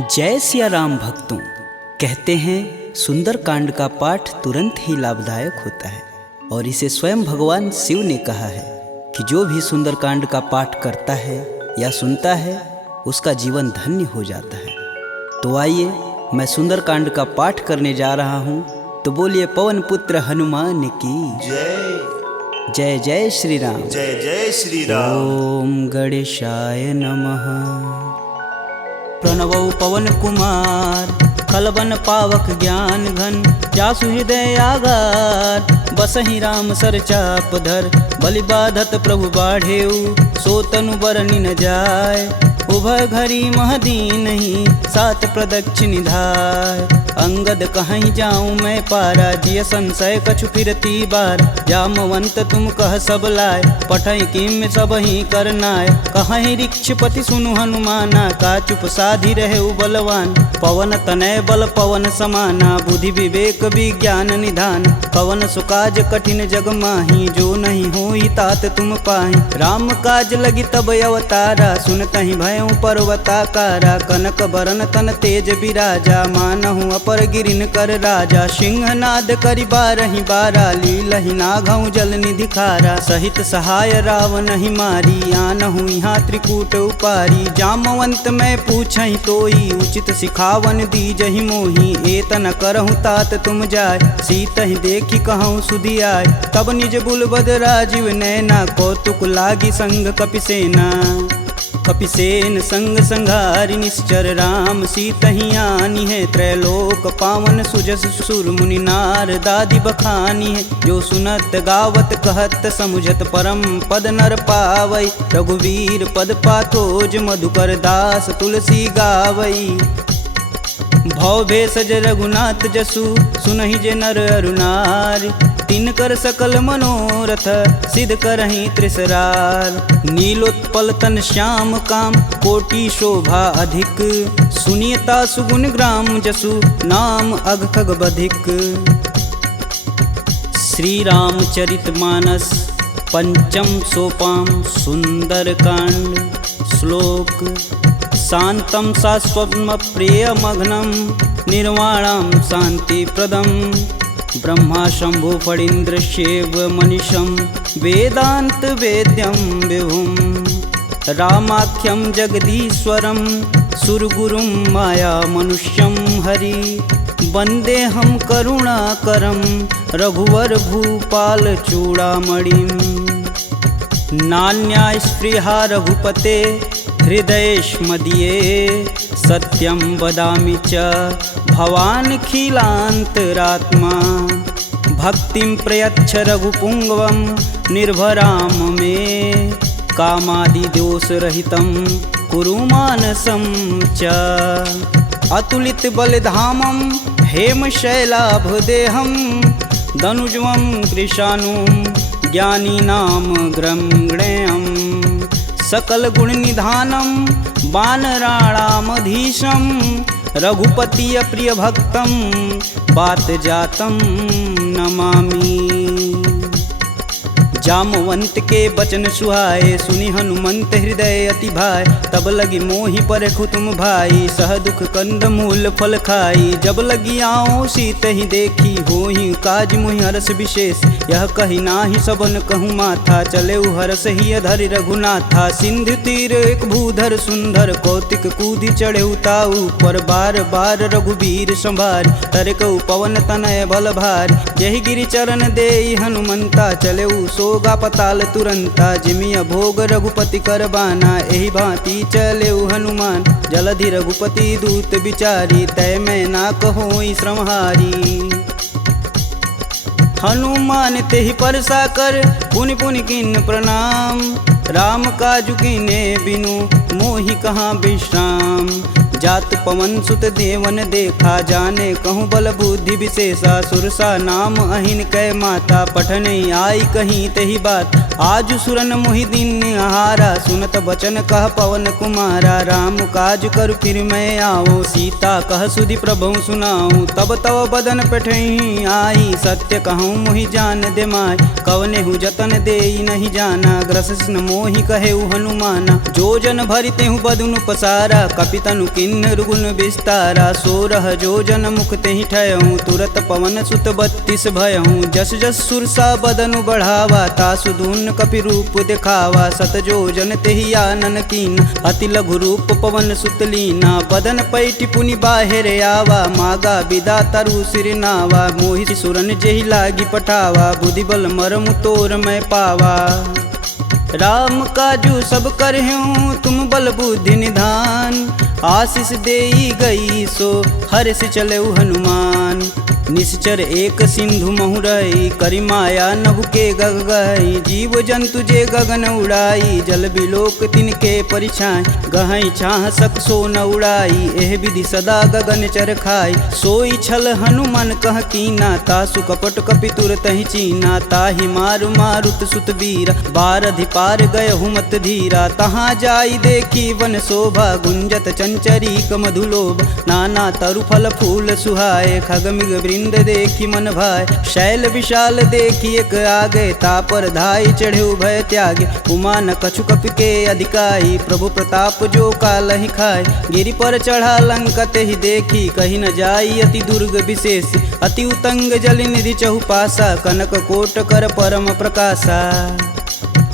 जय सिया राम भक्तों। कहते हैं सुंदरकांड का पाठ तुरंत ही लाभदायक होता है और इसे स्वयं भगवान शिव ने कहा है कि जो भी सुंदरकांड का पाठ करता है या सुनता है उसका जीवन धन्य हो जाता है। तो आइए मैं सुंदरकांड का पाठ करने जा रहा हूँ, तो बोलिए पवन पुत्र हनुमान की जय जय। जय श्री राम। जय जय श्री राम। ओम गणेशाय नमः। प्रणवौ पवन कुमार खलबन पावक ज्ञान घन, जासु हृदय आगार बसहि राम सर चाप धर। बलि बाधत प्रभु बाढ़ेऊ, सो तनु बरनि न जाय। उभय घरी महदीनहि, सात प्रदक्षिण धाय। अंगद कहीं जाऊं मैं पारा, जिय संशय कछु फिरती बार। जामवंत तुम कह सब लाय, पठई किम सब ही करनाय। कहीं ऋक्षपति सुनु हनुमाना, का चुप साधि रहे बलवान। पवन तनय बल पवन समाना, बुद्धि विवेक विज्ञान निधान। पवन सुकाज कठिन जग माही, जो नहीं होई तात तुम पाही। राम काज लगी तब अवतारा, सुनतहि भयउ पर्वताकारा। कनक बरन तन तेज बिराजा, मानहु अपर गिरिन कर राजा। सिंहनाद करि बारहि बारा, लीलहि नाघउ जल निधि खारा। सहित सहाय रावण ही मारी, आनहु यहाँ त्रिकूट उपारी। जामवंत मैं पूछहि तोई, उचित सिखावन दीजहि मोहि। एतन करहु तात तुम जाय, सीतहि देखि कहूँ सुधि आय। तब निज बुलबद राजीव नैना, कौतुक लागी संग कपिसेना। कपिसेन संग संघारि निश्चर, राम सीतहि आनी है। त्रैलोक पावन सुजस सुर मुनि नार दादि बखानी है। जो सुनत गावत कहत समुझत, परम पद नर पावई। रघुवीर पद पाथोज, मधुकर दास तुलसी गावई। भव भेषज रघुनाथ जसु, सुनहि जे नर अरुनार। तिनकर सकल मनोरथ, सिद्ध करहि त्रिसरार। नीलोत्पल तन श्याम काम, कोटि शोभा अधिक। सुनियता सुगुण ग्राम जसु, नाम अघ खग बधिक। श्री रामचरित मानस पंचम सोपान सुंदरकांड। श्लोक शांतं शाश्वतं प्रियमघ्नं, निर्वाणं शांतिप्रदं। ब्रह्मा शंभु फणीन्द्रस्यैव मनीषं, वेदांत वेद्यं विभुं। रामाख्यं जगदीश्वरं, सुरगुरुं माया मनुष्यं हरि। वन्देऽहं करुणाकरं, रघुवर भूपाल चूड़ामणिं। नान्या स्पृहा रघुपते, हृदयेष्मदीये। सत्यं वदामि च भवानखिलान्तरात्मा। भक्तिं प्रयच्छ रघुपुङ्गवं, निर्भराम मे। कामादिदोषरहितं कुरु मानसं च। अतुलित बलधामं, हेमशैलाभदेहं। दनुजवं कृशानुं, ज्ञानीनां ग्रंगणेयम्। सकल गुण निधानं, वानराणामधीशं। रघुपति प्रिय भक्तं, बात जातं नमामि। जामवंत के बचन सुहाए, सुनि हनुमंत हृदय अति भाय। तब लगी मोहि परखु तुम भाई, सह दुख कंद मूल फल खाई। जब लगी आओ सीत ही देखी, होहि काज मुहि हरस विशेष। यह कही नाही सबन कहूँ माथा, चले हरस ही अधरि रघुनाथा। सिंधु तीर एक भूधर सुंदर, कौतिक कूदि चढ़े ताऊ पर। बार बार रघुबीर संभार, तरकऊ पवन तनय बल भार। यही गिरि चरण देई हनुमंता, चले सोगा पताल तुरंता। जिमिया भोग रघुपति करबाना, एहि भांति चले हनुमान। जलधि रघुपति दूत बिचारी, तय मैं ना कहोई श्रमहारी। हनुमान तेहि परसा कर, पुनि पुनि किन प्रणाम। राम काजु कीने बिनु, मोहि कहाँ विश्राम। जात पवन सुत देवन देखा, जाने कहूँ बल बुद्धि विशेषा। सुरसा नाम अहिन कै माता, पठन आई कहीं तही बात। आज सुरन मोहि दिन आहारा, सुनत बचन कह पवन कुमारा। राम काज कर फिर मैं आओ, सीता कह सुधि प्रभु सुनाऊं। तब तव बदन पठई आई, सत्य कहूँ मोहि जान दे माय। कवने हु जतन देई नहीं जाना, ग्रसिन मोहि कहे हनुमाना। जो जन भरिते हूँ बदनु पसारा, कपितनु किन किन्नर गुण विस्तारा 16 जोजन मुख तेहि ठयहूँ तुरत पवन सुत 32 भयहूँ जस जस सुरसा बदनु बढ़ावा तासु दून कपि रूप दिखावा 7 जोजन तेहि आनन कीन अति लघु रूप पवन सुत लीना बदन पैठि पुनि बाहिर आवा मागा विदा तरु सिर नावा मोहि सुरन जेहि लागी पठावा बुद्धि बल मरमु तोर मैं पावा राम काजू सब करहूँ तुम बल बुद्धि निधान आशीष देई गई सो हर्ष चलऊ हनुमान निश्चर एक सिंधु महुरई करि माया नभु के गग गई जीव जंतु जे गगन उड़ाई जल बिलोक तिनके परिछाई गहई छाह सक सो न उड़ाई एह विधि सदा गगन चर खाई सोई छल हनुमान कह कीना तासु कपट कपि तुरत ही चीना ताहि मारु मारुत सुत वीर बारधि पार गय हुमत धीरा तहाँ जाई देखी वन शोभा गुंजत चंचरी मधुलोभ नाना तरु फल फूल सुहाए खगमिग वृंद देखी मन भाय शैल विशाल देखी एक आगे तापर धाई चढ़े भय त्यागे उमा न कछु कपि के अधिकाई प्रभु प्रताप जो कालहि खाए गिरि पर चढ़ा लंका तेहि देखी कहीं न जाई अति दुर्ग विशेष अति उतंग जल निधि चहुपासा कनक कोट कर परम प्रकाशा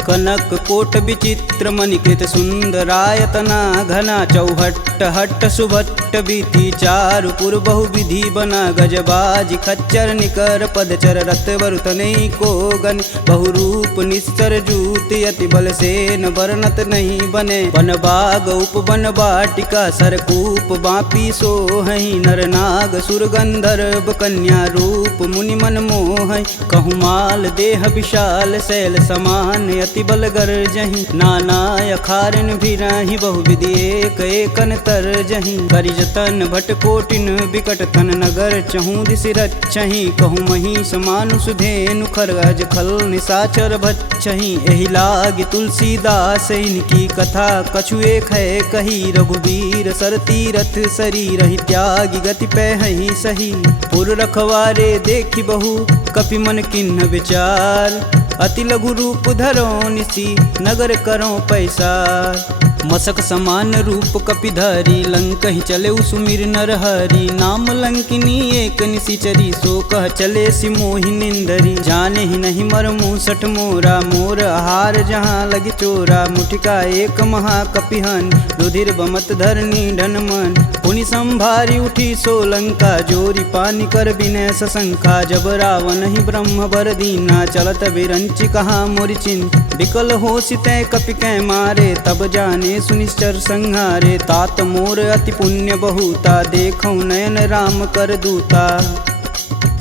कनक कोट विचित्र मणिकृत सुंदरायतना घना चौहट्ट हट्ट सुभट्ट बीती चारु पुर बहु विधि बना गजबाजी खच्चर निकर पदचर रत वरुतने को गन बहुरूप निश्चर जूत अति बल सेन वर्णत नहीं बने वन बाग उप वन बाटिका सरकूप बापी सोहई नर नाग सुर गंधर्व कन्या रूप मुनि मन मोह कहु माल देह विशाल शैल समान अति बल गर्जहि नाना अखारन भिराहि बहुविधि एक एकन तरजहि करि जतन भट कोटिन विकट तन नगर चहूँ दिस रचहि कहूँ महिष मानुष धेनु खरगज खल निशाचर भच्छहि एहि लागी तुलसीदास इनकी कथा कछु एक है कही रघुवीर सर तीरथ शरीर ही त्यागी गति पैहि सही पुर रखवारे देखी बहु कपि मन किन्ह विचार अति लघु रूप धरो निसी नगर करो पैसार मसक समान रूप कपिधरी लंक ही चले सुमिर नर हरि नाम लंकिनी एक निशिचरी सो कह चले सिमोहि निंदरी जाने ही नहीं मर मूसठ मोरा मोर आहार जहाँ लगी चोरा मुठिका एक महाकपिहन रुधिर बमत धरनी ढन मन पुनि संभारी उठी सो लंका जोरी पानी कर विनय सशंका जब रावण ही ब्रह्म बर दीना चलत विरंचि कहा मोरि चिन्ह विकल हो सितै कपि कै मारे तब जाने सुनिश्चर संहारे तात मोर अति पुण्य बहुता देखौ नयन राम कर दूता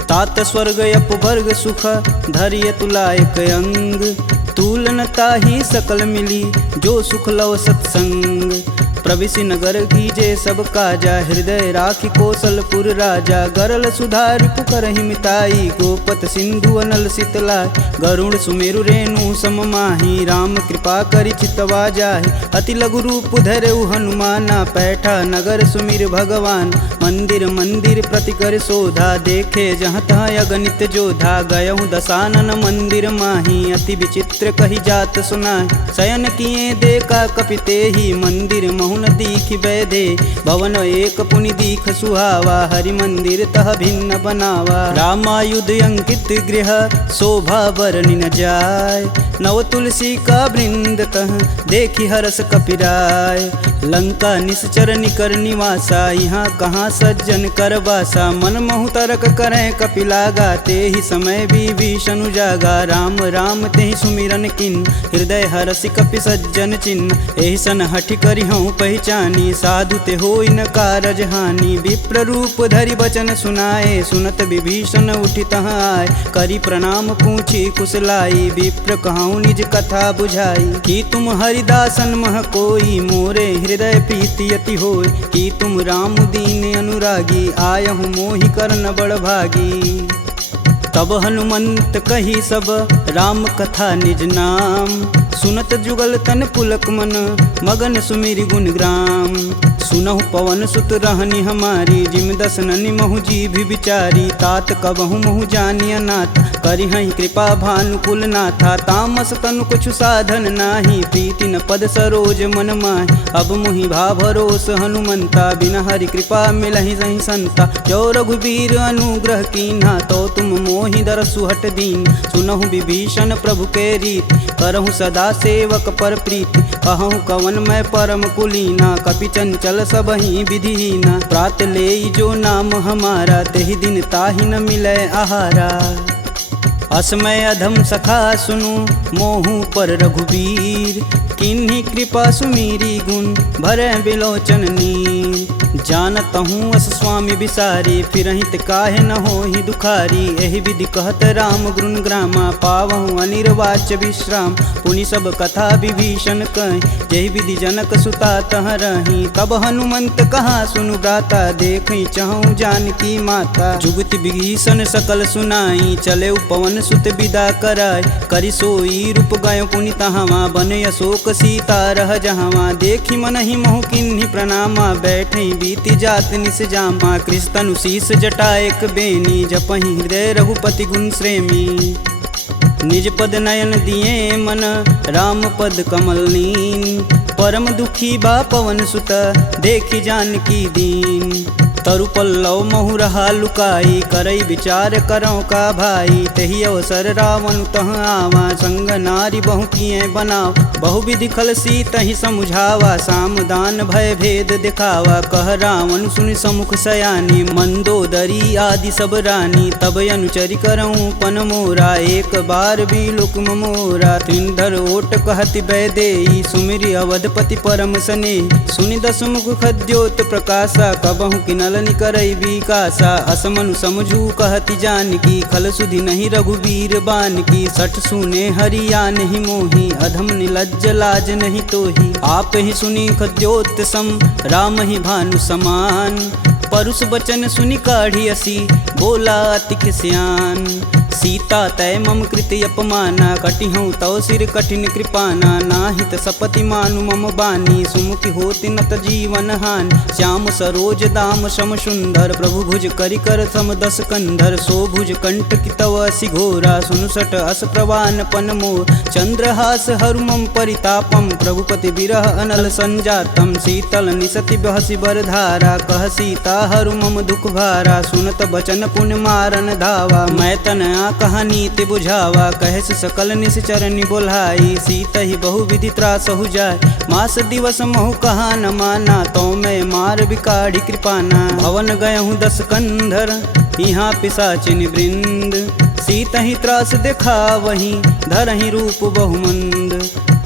तात स्वर्ग अपवर्ग सुख धैर्य तुलायक अंग तुलन ताहि सकल मिली जो सुख लव सत्संग प्रविशि नगर कीजे सब काजा हृदय राखि कौशलपुर राजा गरल सुधार पुकरहि मिताई गोपत सिंधु अनल शीतलाय गरुड़ सुमेरु रेणु सम माही राम कृपा करि चितवा जाहि अति लघु रूप धरऊ हनुमाना पैठा नगर सुमिर भगवान मंदिर मंदिर प्रति कर शोधा देखे जहाँ तहाँ अगणित जोधा गयहु दशानन मंदिर माही अति विचित्र कही जात सुनाय शयन किए देखा कपिते ही मंदिर महुन दीख बैधे भवन एक पुनि दीख सुहावा हरि मंदिर तह भिन्न बनावा रामायुध अंकित गृह शोभा बरनि न जाय नव तुलसी का वृंद तह देखी हरस कपिराय लंका निश्चर निकर निवासा यहाँ कहाँ सज्जन कर बासा मन महु तरक करें कपिलागा ते ही समय विभीषण जागा राम राम ते ही सुमिरन किन हृदय हरसि कपि सज्जन चिन्ह एहि सन हठि करि हूँ पहचानी साधु ते होई न कारज हानि विप्र रूप धरि बचन सुनाए सुनत विभीषण उठि तहाँ आए करि प्रणाम पूछी कुशलाई विप्र कहूँ निज कथा बुझाई कि तुम हरिदासन मह कोई मोरे हृदय प्रीति अति होय कि तुम राम दीन अनुरागी आयहु मोहि करन बड़ भागी तब हनुमंत कही सब राम कथा निज नाम सुनत जुगल तन पुलक मन मगन सुमिरि गुण ग्राम। सुनहु पवन सुत रहनी हमारी जिम दसननि महु जीभ विचारी। तात कबहु महु जानी अनाथ करिहहि कृपा भानुकुल नाथा। तामस तनु कुछु साधन नाही प्रीति न पद सरोज मन माहि। अब मुहि भा भरोस हनुमंता बिना हरि कृपा मिलहि सहि संता। जो रघुबीर अनुग्रह कीन्हा तो तुम मोहि दरसु हट दीन। सुनहु विभीषण प्रभु के रीति करहु सदा सेवक पर प्रीति। कहूँ कवन मैं परम कुलीना कपि चंचल सबहि विधिहीना। प्रात लेई जो नाम हमारा तेहि दिन ताहि न मिलै आहारा। असमय अधम सखा सुनु मोहु पर रघुबीर। किन्हीं कृपा सुमीरी गुण भरै बिलोचन नीर। जानत हूँ अस स्वामी बिसारी फिरहित काहे न होहि दुखारी। एहि विधि कहत राम गुण ग्रामा पावहु अनिर्वाच्य विश्राम। पुनि सब कथा विभीषण कहि जेहि विधि जनक सुता तह रही। तब हनुमंत कहा सुनु भ्राता देखहि चहु जानकी माता। जुगति विभीषण सकल सुनाई चले पवन सुत विदा कराय। करि सोई रूप गयो पुनि तहावा बन अशोक सीता रह जहावा। देखि मनहि महु किन्हि प्रणामा बैठे बीति जात निस जामा। कृष्ण शीस जटा एक बेनी जपहि हृदय रघुपति गुण श्रेमी। निज पद नयन दिए मन राम पद कमल नीन। परम दुखी बा पवन सुत देखि जानकी दीन। तरु पल्लव महु रहा लुकाई करई विचार करौ का भाई। तही अवसर रावण तह आवा संग नारी बहु किए बनाव। बहु विधि खल सी तही समुझावा साम दान भय भेद दिखावा। कह रावण सुनि समुख सयानी मंदोदरी आदि सब रानी। तब अनुचरि करऊँ पन मोरा एक बार भी लुक मोरा। त्रिंधर ओट कहति बैदेई सुमिरि अवधपति परम स्नेही। सुनि दस मुख खद्योत प्रकाशा कबहु किनल निकरई विकासा। असमनु समझू कहति जानकी खल सुधि नहीं रघुबीर बानकी। सठ सुने हरिया नहीं मोही अधम निलज्ज लाज नहीं तोही। आप ही सुनी खद्योत सम राम ही भानु समान। परुष बचन सुनि काढ़ी असी बोला अति खिसियान। सीता तय मम कृति अपमाना कटिहूँ तव सिर कठिन कृपाना। नाहित सपति मानु मम बानी सुमुखी होति नत जीवन हानि। श्याम सरोज दाम सम सुंदर प्रभु भुज करि कर सम दस कंधर। सो भुज कंठ की तव असि घोरा सुनुसट अस प्रवान पन मोर। चंद्रहास हरु मम परितापम प्रभुपति बिरह अनल संजातम। शीतल निसति बहसि बरधारा कह सीता हरु मम दुख भारा। सुनत बचन पुण्य मारन धावा मैं तन कहानी ते बुझावा। कहस सकल निश्चरनि बोलाई सीता ही बहु विधि त्रास हो जाय। मास दिवस महु कहा न माना तो मैं मार बिकाढ़ी कृपाना। भवन गयहूँ दस कंधर यहाँ पिशाचिन वृंद। सीता ही त्रास देखा वहीं धरहि रूप बहुमंद।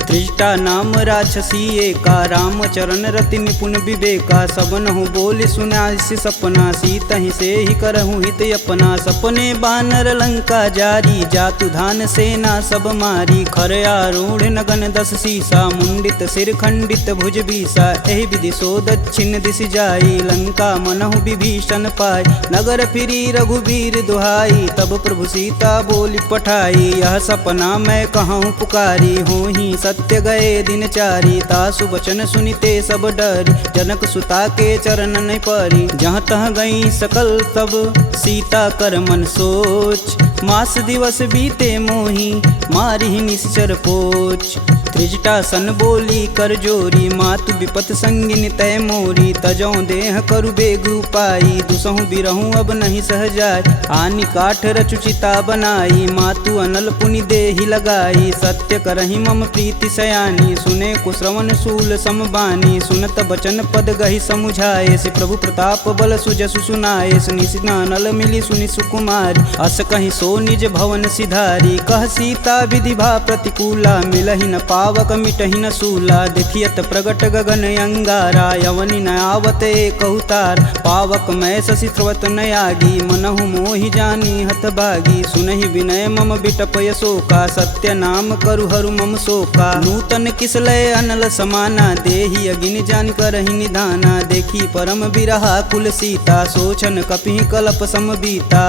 त्रिजटा नाम राक्षसी एका राम चरण रति निपुण विवेका। सबनहु बोली सुनासि सपना सीता ही से ही करहु हित अपना। सपने बानर लंका जारी जातु धान सेना सब मारी। खर आरूढ़ नगन दस सीसा मुंडित सिर खंडित भुज बीसा। एहि विधि सो दक्षिण दिश जाई लंका मनहु विभीषण पाई। नगर फिरी रघुबीर दुहाई तब प्रभु सीता बोली पठाई। यह सपना मैं कहूँ पुकारी होहि सत्य गए दिन चारी। तासु बचन सुनिते सब डरी जनक सुता के चरण नहीं परी। जहाँ तह गई सकल तब सीता कर मन सोच। मास दिवस बीते मोही मारी निश्चर पोच। त्रिजटा सन बोली कर जोरी मातु विपत संगिन तय मोरी। तजौ देह करु बेग उपाई दुसहु बिरहूँ अब नहीं सह जाय। आनि काठ रचुचिता बनाई मातु अनल पुनि देहि लगाई। सत्य करहि मम प्रीति सयानी सुने कुश्रवण शूल समबानी। सुनत बचन पद गहि समुझाए से प्रभु प्रताप बल सुजसु सुनाए। निशिना नल मिली सुनि सुकुमारी अस कहि सो निज भवन सिधारी। कह सीता विधि भा प्रतिकूला मिलहि न पावक मिटहि न सूला। देखियत प्रगट गगन अंगारा यवनि न आवत एक अवतार। पावक मैं शशि स्रवत न आगी मनहु मोहि जानी हत भागी। सुनहि विनय मम बिटप यशोका सत्य नाम करु हरु मम शोका। नूतन किसलय अनल समाना देहि अगिन जान करहि निधाना। देखी परम बिरहा कुल सीता सोचन कपि कलप सम बीता।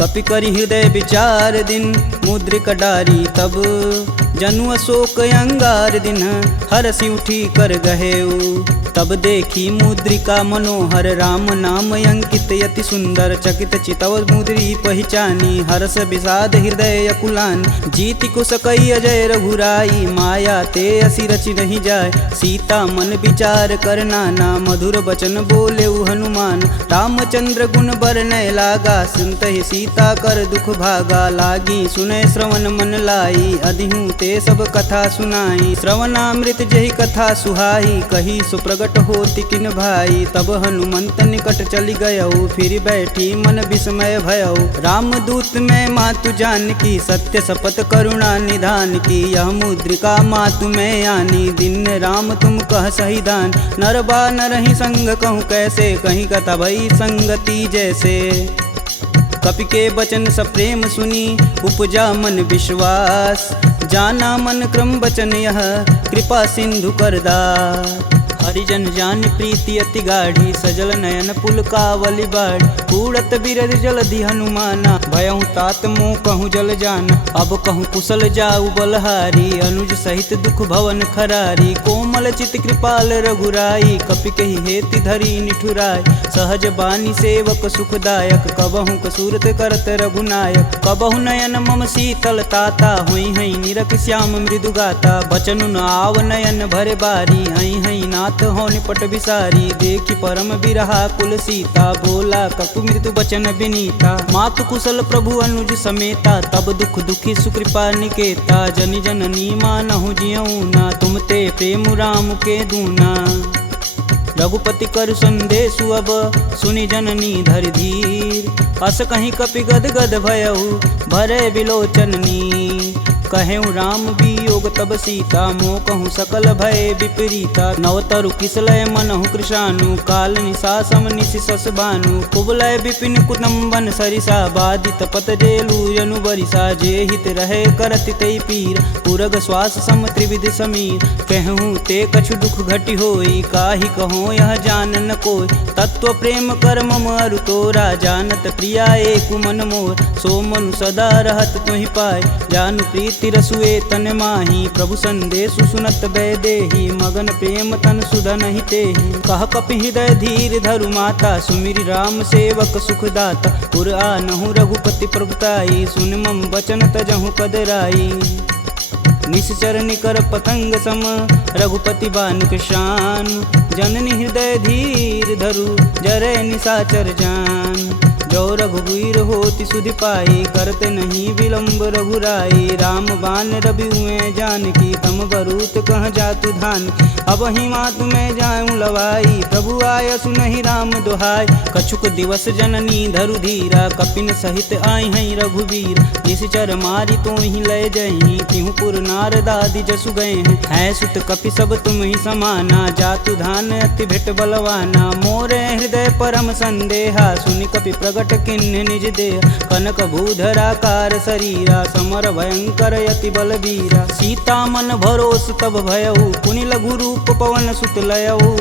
कपि करि हृदय विचार दिन मुद्रिक डारी तब जनु अशोक अंगार दिन हरसि उठी कर गहेऊ। तब देखी मुद्रिका मनोहर राम नाम अंकित यति सुंदर। चकित चितव मुद्री पहचानी हर्ष विषाद हृदय अकुलान। जीति कुश कई अजय रघुराई माया ते असी रचि नहीं जाय। सीता मन विचार कर नाना मधुर वचन बोले हनुमान। रामचंद्र गुण बरनय लागा सुनत ही सीता कर दुख भागा। लागी सुनय श्रवण मन लाई अधिहूँ ते सब कथा सुनाई। श्रवणामृत जही कथा सुहाई कही सुप्रगट होति किन भाई। तब हनुमंत निकट चली गयऊ फिर बैठी मन विस्मय भयऊ। रामदूत में मातु जानकी सत्य शपथ करुणा निधान की। यह मुद्रिका मातु में आनी दिन राम तुम कह सही दान। नरबा नरहि संग कहूँ कैसे कहीं कथा भई संगति जैसे। कपि के वचन सप्रेम सुनी उपजा मन विश्वास। जाना मन क्रम वचन यह कृपा सिंधु करदार। हरिजन जान प्रीति अति गाढ़ी सजल नयन पुलकावली बाढ़। कूड़त बिरद जलधि हनुमाना भयहु तात मोह कहूँ जल जान। अब कहूँ कुशल जाऊ बलहारी अनुज सहित दुख भवन खरारी। कोमल चित कृपाल रघुराई कपि कहि हेति धरी निठुराय। सहज बानी सेवक सुखदायक कबहु कसूरत करत रघुनायक। कबहु नयन मम शीतल ताता हुई हई निरख श्याम मृदु गाता। बचनु न आव नयन भरे बारी हई हई नाथ हो निपट विसारी। देखी परम बिरहा कुल सीता बोला कपु मृदु बचन विनीता। मातु कुशल प्रभु अनुज समेता तब दुख दुखी सुकृपा निकेता। जनि जननी मानहु जियऊ ना तुम ते प्रेम राम के दूना। रघुपति कर संदेशु अब सुनि जननी धरि धीर। अस कहीं कपि गद गद भयऊ भरे विलोचन नीर। कहेऊ राम वियोग तब सीता मोह कहूँ सकल भय विपरीता। नवतरु किसलय मनहु कृशानु काल निशा सम निशिशस भानु। कुबलय विपिन कुटुम्बन सरिसा बाधित पत जेलु जनु बरिसा। जे हित रहे करति तै पीर पुरग श्वास सम त्रिविध समीर। कहूँ ते कछु दुख घटि होई काहि कहो यह जान न कोई। तत्व प्रेम कर मम अरु तोरा जानत प्रिया एक मन मोर। सो मनु सदा रहत तुहि पाय जानु प्रीति रसुए तन माही। प्रभु संदेशु सुनत बैदेही मगन प्रेम तन सुधन ही तेहि। कह कपि हृदय धीर धरु माता सुमिरि राम सेवक सुखदाता। पुर आनहु रघुपति प्रभुताई सुन मम वचन तजहु कदराई। निश्चर निकर पतंग सम रघुपति बान कृशान। जननी हृदय धीर धरु जरै निशाचर जान। जो रघुवीर होति सुधि पाई करते नहीं विलम्ब रघुराई। राम बान रवि हुए जानकी तम बरूत कह जातु धान। अब ही मातु में जाऊँ लवाई प्रभु आय सुनहि राम दुहाई। कछुक दिवस जननी धरु धीरा कपिन सहित आई हैं रघुवीर। निश्चर मारी तो ही लय जही तिहु पुर नारदादि जसु गए हैं। है सुत कपि सब तुम ही समाना जातु धान अति भेट बलवाना। मोरे हृदय परम संदेहा सुनि कपि प्रगट किन्ह निज देह। कनक भूधराकार शरीरा समर भयंकर यति बलबीरा। सीता मन भरोस तब भयऊ पुनि लघु रूप पवन सुत लयऊ।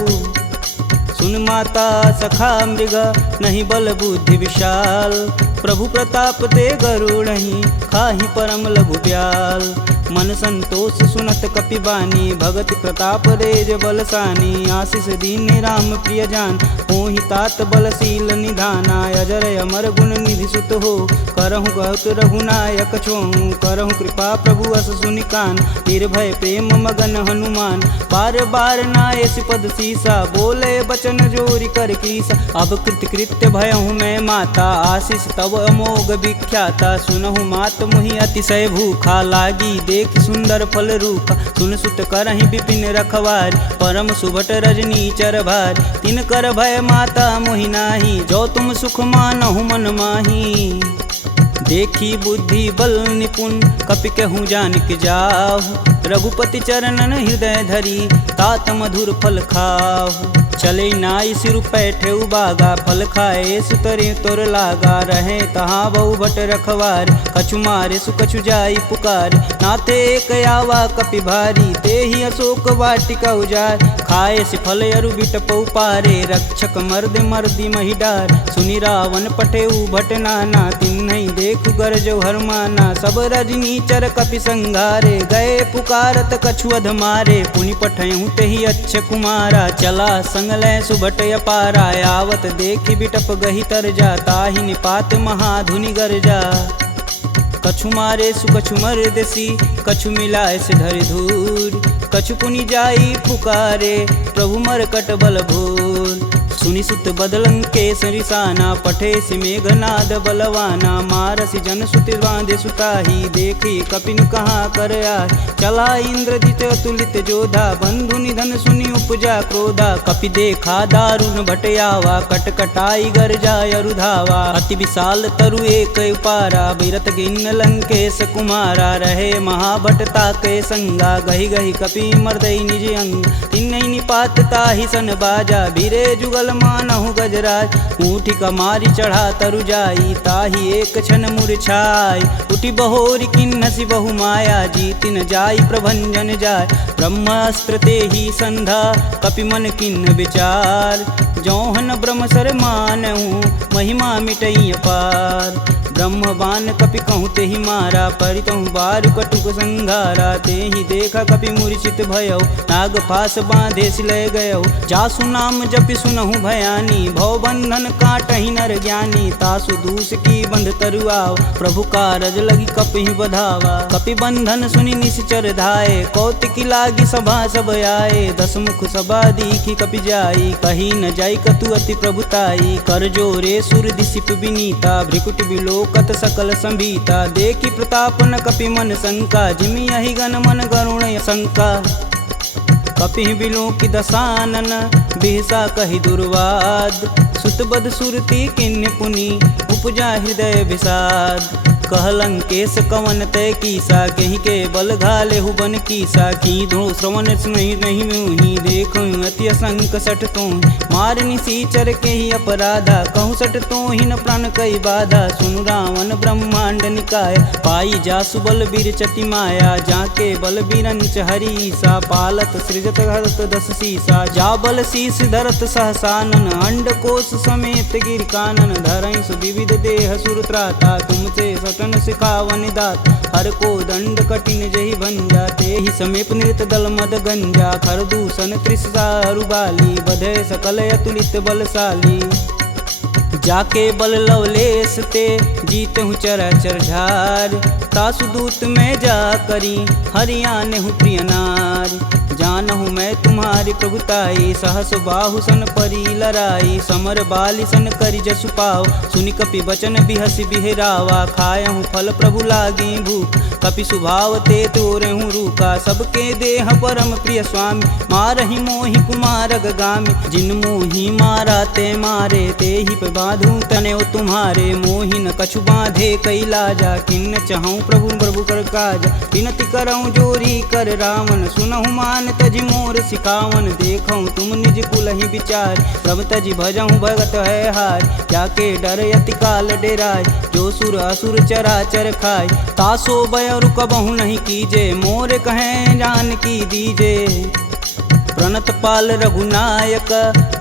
सुन माता सखा मृग नहीं बल बुद्धि विशाल। प्रभु प्रताप ते गरुड़हि खाहि परम लघु ब्याल। मन संतोष सुनत कपि बानी भगति प्रताप रेज बलसानी। आशीष दीन राम प्रिय जान होहि तात बलशील निधाना। अजर अमर गुण निधि सुत हो करहु बहुत रघुनायक छोहु। करहु कृपा प्रभु अस सुनि कान निर्भय प्रेम मगन हनुमान। बार बार नायस पद सीसा बोले बचन जोरि कर कीसा। अब कृत्य भयहु मैं माता आशीष तब अमोघ विख्याता। सुनहु मात मुहि अतिशय भूखा लागी देख सुंदर फल रूपा। सुन सुत करहि विपिन रखवार परम सुभट रजनी चर भार। तिन कर भय माता मोहि नाही जो तुम सुख मानहु मन माही। देखी बुद्धि बल निपुण कपि कहूँ जानिक जाहु। रघुपति चरणन हृदय धरी तात मधुर फल खाहु। चले नाई सिर पैठे उबागा फल खाए सुतरे तोर लागा। रहे तहाँ बहु भट रखवार कछु मारे सुकछु जाई पुकार। नाथे एक आवा कपि भारी ते ही अशोक वाटिका उजार। खाए से फल अरु बिटपौ पारे रक्षक मर्द मर्दी महिडार। सुनि रावण पठेऊ भट नाना तिन्हि देखु गरजौ हरमाना। सब रजनी चर कपि संघारे, गए पुकारत कछु अध मारे। पुनि पठयहु तेहि अच्छ कुमारा, चला संग लय सुभट अपारा। आवत देखि बिटप गही तरजा, ताहि निपात महाधुनि गरजा। कछु मारे सु कछु मर्दसी, कछु मिलाए से धरि धूर। कछु पुनि जाई पुकारे, प्रभु मरकट बल भूर। सुनि सुत बदलंके सरिसाना, पठे सि मेघनाद बलवाना। मारसि जन सुति बांधे सुताही, देखी कपिन कहाँ कर आए। चला इंद्रजित अतुलित जोधा, बंधु निधन सुनि उपजा क्रोधा। कपि देखा दारुण भटयावा, कटकटाई गरजा अरुधावा। अति विशाल तरु एक उपारा, बिरत गिन्न लंकेश कुमारा। रहे महाभट ताके संगा, गही गही कपि मर्दई निज अंग। तिन्नई निपात ताहि सन बाजा, बीरे जुगल मानहु गजराज। ऊँठी कमारी चढ़ा तरु जाई, ताहि एक क्षण मूर्छाई। उठी बहोरी किन्नसी बहु माया, जीतिन जाई प्रभंजन जाय। ब्रह्मास्त्र तेहि संधा, कपि मन किन्न विचार। जौहन ब्रह्म सर मानहु, महिमा मिटई अपार। ब्रह्म बान कपि कहूँ तेहि मारा, परितहु बारु कटुक संघारा। तेहि देखा कपि मूर्छित भयौ, नाग फास बांधे सिलय गयौ। जासु नाम जपि सुनहु भयानी, भव बंधन काटहि नर ज्ञानी। तासु दूस की बंध तरुआव, प्रभु कारज लगी कपि बधावा। कपि बंधन सुनि निश्चर धाये, कौतिकी लागी सभा सब आए। दस मुख सभा दीखी कपि जाई, कही न जाई कतु अति प्रभुताई। कर जोरे सुर दिसिप विनीता, भ्रिकुट बिलोकत सकल संभीता। देखी प्रताप न कपि मन शंका, जिमि यही गण मन गरुण शंका। कपि बिलोकि दसानन, बिहसा कहि दुर्वाद। सुतबद सुरति किन्य पुनि, उपजा हृदय विषाद। कहलंकेश कवन तय कीसा, कहीं के बल घाले हुबन कीसा। की धो श्रवण नहीं मुहि, देखो अति असंक सठ तो। मार निसीचर के ही अपराधा, कहूँ सठ तो ही न प्राण कई बाधा। सुनु रावण ब्रह्मांड निकाय, पाई जासु बल बीर चटी माया। जाके बल बीरंच हरीसा, पालत सृजत हरत दस सीसा। जा बल शीस धरत सहसानन, अंड कोश समेत गिर कानन। धरई सुविविध देह सुरत्राता, तुमसे सटन सिखावन दात। हर को दंड कठिन जही भंजा, तेहि समीप नृत दल मद गंजा। खर दूषण त्रिषा अरुबाली, बधे सकल अतुलित बलशाली। जाके बल लवलेश ते, जीतहु चराचर झार। तासु दूत में जा करी, हरियाणहु प्रिय नार। जानहु मैं तुम्हारी प्रभुताई, सहस बाहु सन परी लराई। समर बाली सन करि जसु पाव, सुनि कपि बचन बिहसि बिहरावा। खायहु फल प्रभु लागी भूख, कपि सुभाव ते तोरहु रूखा। सबके देह परम प्रिय स्वामी, मारहि मोहि कुमार गामी। जिन मोहि मारा ते मारे, तेहि पे बांधु तनेउ तुम्हारे। मोहि न कछु बांधे कई लाजा, किन्न चहऊँ प्रभु प्रभु कर काज। विनति करऊँ जोरी कर रावण, सुनहु मान तजि मोर सिखावन। देखऊँ तुम निज कुलहि विचार, प्रभ तजि भजऊँ भगत है हार। जाके डर यति काल डेराय, जो सुर असुर चराचर खाय। तासो भय रुकबहु नहीं कीजे, मोर कहें जान की दीजे। प्रणत पाल रघुनायक,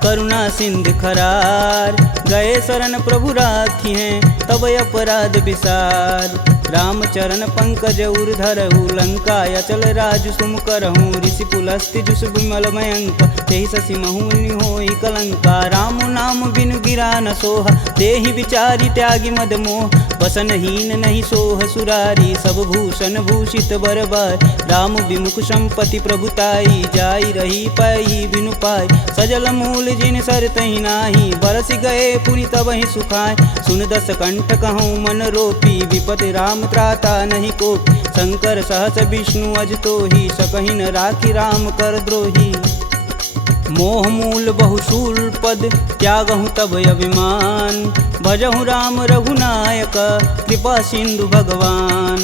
करुणा सिंध खरार। गए शरण प्रभु राखी हैं, तब अपराध विसार। रामचरण पंकज उर धरहु, लंका अचल राजु सुम करहूँ। ऋषि पुलस्ति जुस विमल मयंक, तेहि शशि महुनि होई कलंका। राम नाम बिनु गिरा न सोहा, देहि विचारी त्यागी मद मोह। बसनहीन नहीं सोह सुरारी, सब भूषण भूषित बरबार। राम विमुख संपत्ति प्रभुताई, जाई रही पाई बिनु पाई। सजल मूल जिन सर तहि नाही, बरस गए पुनि तबहि सुखाय। सुन दस कंठ कहूँ मन रोपी, विपति राम त्राता नहीं कोपी। शंकर सहस विष्णु अज तोहि, सकहि न राखी राम कर द्रोही। मोह मूल बहुशूल पद, त्यागहु तब अभिमान। भजहु राम रघुनायक, कृपा सिंधु भगवान।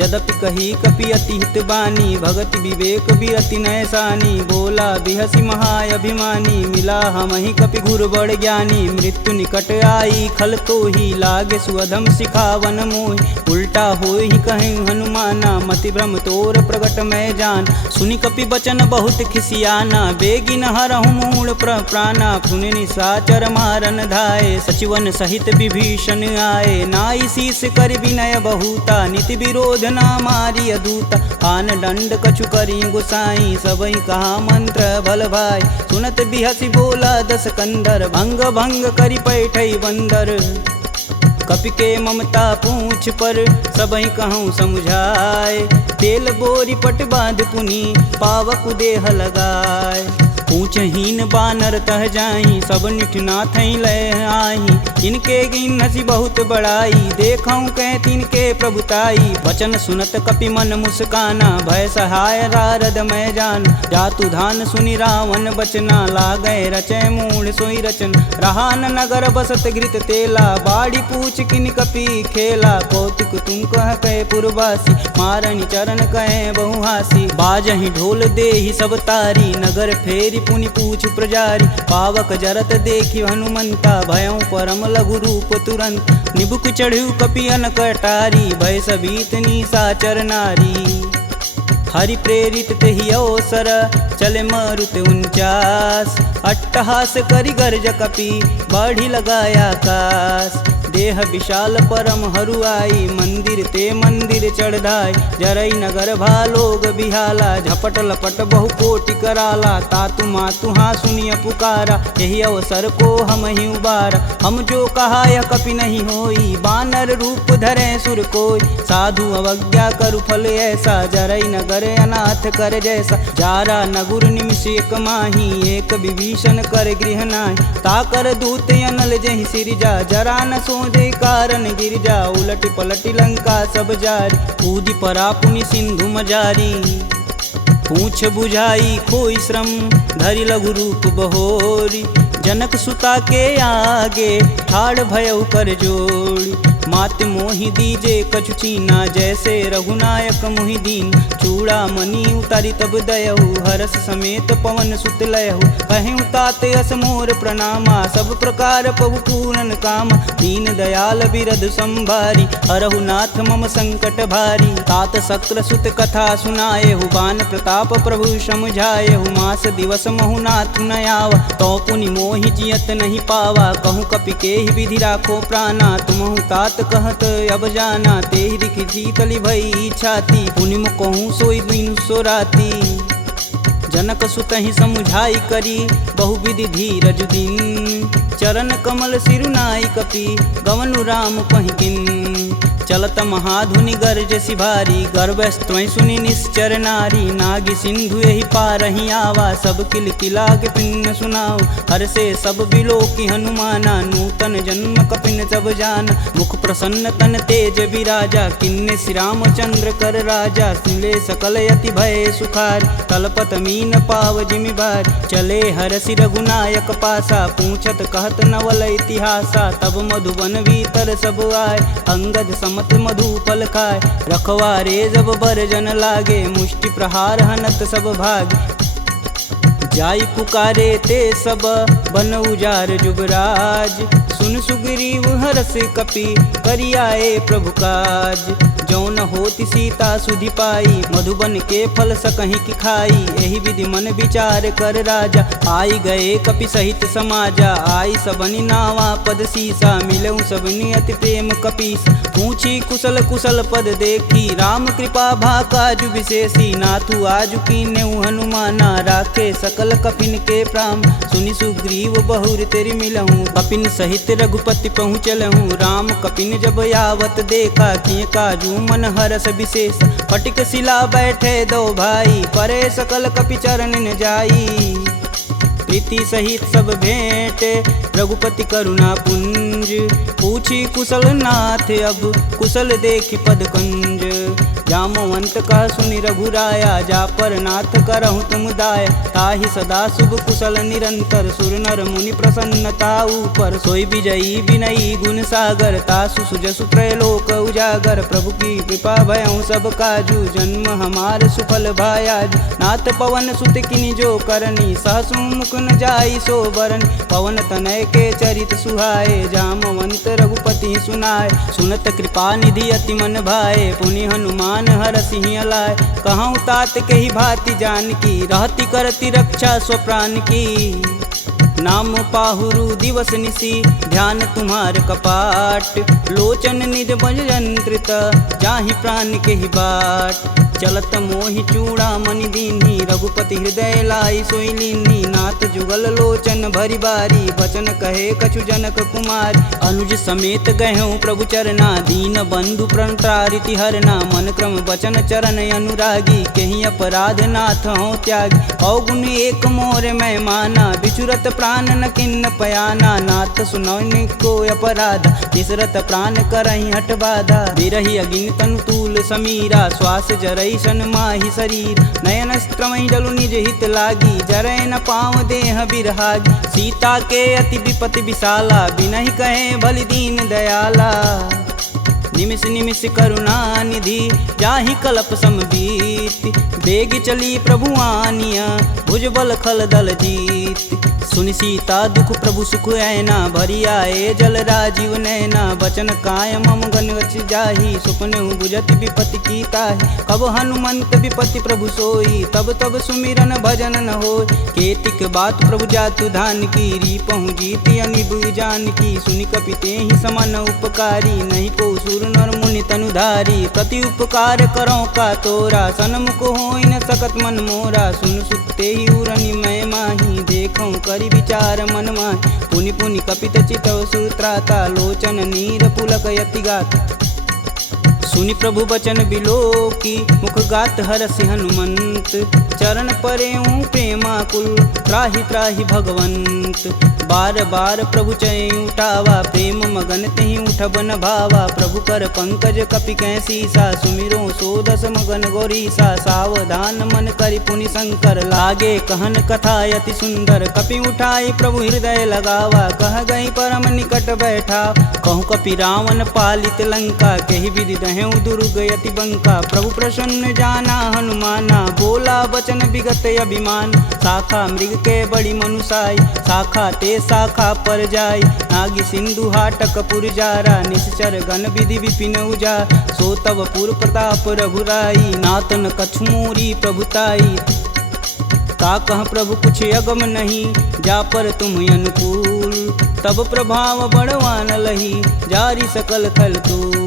यद्यपि कही कपि अति हित बानी, भगति विवेक बिरति नैसानी। बोला बिहसी महाअभिमानी, मिला हमहि कपि गुर बड़ ज्ञानी। मृत्यु निकट आई खल तो ही, लागे सुअधम सिखावन मोहि। उल्टा होई कहीं हनुमाना, मति भ्रम तोर प्रगट मैं जान। सुनि कपि बचन बहुत खिसियाना, बेगिन हरहु मूल प्राणा। पुनि निशाचर मारन धाये, सचिवन सहित विभीषण आए। नाई शीस कर विनय बहुता, नीति विरोध ना मारी अदूता। आन दंड कछु करी गुसाई, सबई कहा मंत्र बल भाई। सुनत बिहसी बोला दस कंदर, भंग भंग करि पैठई बंदर। कपि के ममता पूछ पर, सबई कहूँ समझाए। तेल बोरी पट बांध पुनि, पावक देह लगाए। पूछहीन बानर तह जाही, सब निठना थई लय आही। इनके गिन हसी बहुत बड़ाई, देखऊँ कह तिनके प्रभुताई। वचन सुनत कपि मन मुस्काना, भय सहाय नारद मैं जान। जातु धान सुनि रावण बचना, लागै रचय मूढ़ सोई रचन। रहा न नगर बसत घृत तेला, बाड़ी पूछ किन कपि खेला। कौतुक तुम कह कहे पुरवासी, मारनि चरण कहे बहुहासी। बाजहि ढोल देहि सब तारी, नगर फेरी पुनि पूछ प्रजारी। पावक जरत देखि हनुमंता, भयं परम लघु रूप तुरंत। निबुक चढ़ु कपि अनक अटारी, भय सबीत निशाचर नारी। हरि प्रेरित तेहि अवसर, चले मारुत 49। अट्टहास करि गर्ज कपि, बाढ़ि लगाया आकाश। देह विशाल परम हरुआई, मंदिर ते मंदिर चढ़ाई। जरई नगर भालोग बिहाला, झपट लपट बहु कोटि कराला। तातु मातु हाँ सुनिय पुकारा, यही अवसर को हम ही उबारा। हम जो कहा यह कपि नहीं होई, बानर रूप धरे सुर कोई। साधु अवज्ञा करु फल ऐसा, जरई नगर अनाथ कर जैसा। जारा नगुर निमिष एक माही, एक विभीषण कर गृह नाहि। ताकर दूत अनल जहि सिरजा, जरा न सोजे कारण गिरजा। उलटि पलटि लंका सब जारी, कूदि परा पुनि सिंधु मजारी। पूछ बुझाई खोई श्रम, धरि लघु रूप बहोरी। जनक सुता के आगे, ठाड़ भयउ कर जोड़ी। मात मोहि दीजे कछु चीना, जैसे रघुनायक मोहि दीन। चूड़ा मणि उतारी तब दयहु, हरस समेत पवन सुत लयहु। कहें तात यस मोर प्रणामा, सब प्रकार प्रभु पूरन काम। दीन दयाल बिरध संभारी, हरहु नाथ मम संकट भारी। तात शक्र सुत कथा सुनाएहु, बान प्रताप प्रभु समझाएहु। मास दिवस महु नाथ न आवा, तो पुनि मोहि जियत नहीं पावा। कहूँ कपि केहि विधि राखो प्राणा, तुमहु तात कहत अब जाना। तेहि दिखि शीतलि भई छाती, पुनि कहूँ सोई दिन सो राती। जनक सुतहि समुझाई करी, बहुविधि धीरज दिन। चरण कमल सिरुनाई कपि, गवनु राम पहिकिन। चलत महाधुनि गर्ज सिभारी, गर्भस्त्वं सुनि निश्चर नारी। नागी सिंधु यही पारहि आवा, सब किल किला के पिन सुनाओ। हर से सब बिलोकि हनुमाना, नूतन जन्म कपिन सब जान। मुख प्रसन्न तन तेज विराजा, किन्ने श्री रामचंद्र कर राजा। सुले सकल यति भय सुखार, तलपत मीन पाव जिमि बार। चले हरसि रघुनायक पासा, पूछत कहत नवल इतिहासा। तब मधुबन भीतर सब आए, अंगद मत मधुपल खाए। रखवारे जब बरजन लागे, मुष्टि प्रहार हनत सब भाग। जाई पुकारे ते सब, बन उजार जुबराज। सुन सुग्रीव हरस कपि, करियाए प्रभु काज। जौन होति सीता सुधि पाई, मधुबन के फल सकहि की खाई। एहि विधि मन विचार कर राजा, आई गए कपि सहित समाजा। आई सबनि नावा पद सीसा, मिलऊँ सबनि अति प्रेम कपीस। पूछी कुशल कुशल पद देखी, राम कृपा भा काजु विशेषी। नाथु आजु कीन्हु हनुमाना, राखे सकल कपिन के प्राम। सुनि सुग्रीव बहुर तेरि मिलहूँ, कपिन सहित रघुपति पहुँचलहूँ। राम कपिन जब यावत देखा, किए काजू मन हरस विशेष। फटिक शिला बैठे दो भाई, परे सकल कपि चरण न जाई। प्रीति सहित सब भेंट, रघुपति करुणा पुंज। पूछी कुशल नाथ अब कुशल देखि पद कंज। जामवंत कह सुनि रघुराया जा पर नाथ करहु तुम दाया। ताहि सदा शुभ कुशल निरंतर सुर नर मुनि प्रसन्नता ऊपर। सोई विजयी विनयी गुण सागर तासु सुजसु त्रैलोक उजागर। प्रभु की कृपा भयउ सब काजू जन्म हमार सुफल भायाज। नाथ पवन सुत किनि जो करनी सहसु मुख न जाई सो बरन। पवन तनय के चरित सुहाए जामवंत रघुपति सुनाए। सुनत कृपा निधि अति मन भाए पुनि हनुमान हर सिंह लाए। कहूँ तात के ही भांति जान की रहती करती रक्षा स्वप्राण की। नाम पाहुरु दिवस निसी ध्यान तुम्हार कपाट। लोचन निज बज यंत्रित जाहि प्राण के ही बाट। चलत मोहि चूड़ा मनि दीन्ही रघुपति हृदय लाई सोई लीन्ही। नाथ जुगल लोचन भरी बारी बचन कहे कछु जनक कुमार। अनुज समेत गहूँ प्रभु चरना दीन बंधु प्रणतारिति हरना। मन क्रम बचन चरण अनुरागी कहीं अपराध नाथ हो त्यागी। अवगुण एक मोर मैं माना बिचुरत प्राण न किन्न पयाना। नाथ सुनौनि को अपराध निसरत प्राण करहि हठ बाधा। बिरहि अगिन तनु तूल समीरा श्वास जरई सन माहि शरीर। नयन स्त्रमहि जलु निज हित लागी जरै न पाँव देह बिरहागी। सीता के अति विपति विशाला बिनहि कहे बलि दीन दयाला। निमिष निमिष करुणा निधि जाहि कलप समबीत। बेग चली प्रभु आनिया भुजबल खल दल जीत। सुनि सीता दुख प्रभु सुख ऐना भरी आए जल राजीव नैना। बचन काय मम गन गच जाहि सुपने बुझत विपति की ताहि। कब हनुमंत विपति प्रभु सोई तब तब सुमिरन भजन न होय। केतिक बात प्रभु जातु धान की रीपहु जीति अनिब जान की। सुनि कपि तेहि समन उपकारी नहीं को सुर नर मुनि तनुधारी। प्रति उपकार करो का तोरा सनमुख होई न सकत मन मोरा। सुन सुते ही उरनि मैं माही देखऊँ करि विचार मन माहि। पुनि पुनि कपित चितव सुत्राता लोचन नीर पुलक यति गाता। सुनि प्रभु बचन बिलोकी मुख गात हरसि हनुमंत। चरण परेऊँ प्रेमाकुल त्राहि त्राहि भगवंत। बार बार प्रभु चै उठावा प्रेम मगन तेहि उठब न भावा। प्रभु कर पंकज कपि कैसीसा सुमिरो सोदस मगन गौरीसा। सावधान मन करि पुनि शंकर लागे कहन कथा अति सुंदर। कपि उठाई प्रभु हृदय लगावा कह गई परम निकट बैठा। कहूँ कपि रावण पालित लंका केहि विधि दहें दुर्ग यति बंका। प्रभु प्रसन्न जाना हनुमाना बोला वचन विगत अभिमान। शाखा मृग के बड़ी मनुसाई शाखा ते शाखा पर जाई। नागी सिंधु हाटक पुरजारा निश्चर गण विधि विपिन उजा। सो तब पुर प्रताप रघुराई नातन कछुमूरी प्रभुताई। का कह प्रभु कुछ अगम नहीं जा पर तुम अनुकूल। तब प्रभाव बड़वान लही जारी सकल खल तूल।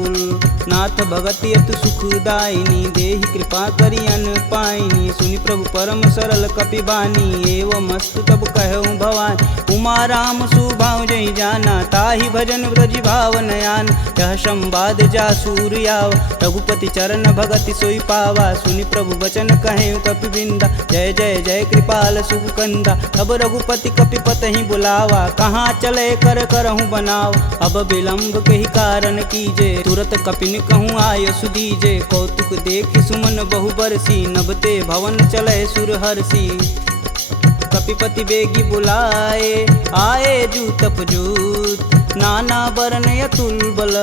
नाथ भगति अतु सुखदायिनी देहि कृपा करि अन पाइनी। सुनि प्रभु परम सरल कपि बानी एवं मस्तु तब कहऊँ भवानी। उमा राम सुभाव जहि जाना ताहि भजन ब्रज भाव नयान। यह संवाद जा सूर्याव रघुपति चरण भगति सोई पावा। सुनि प्रभु बचन कहें कपि बिंदा जय जय जय कृपाल सुख कंदा। अब रघुपति कपि पतहि बुलावा कहाँ चले कर करहूँ बनाव। अब विलंब के ही कारण कीजे तुरत कपिन कहूँ आय सुदीजे। कौतुक देख सुमन बहु बरसी नभते भवन चले सुर हर्षि। कपिपति बेगी बुलाए आए जूतप जूत। नाना वर्ण अतुल बल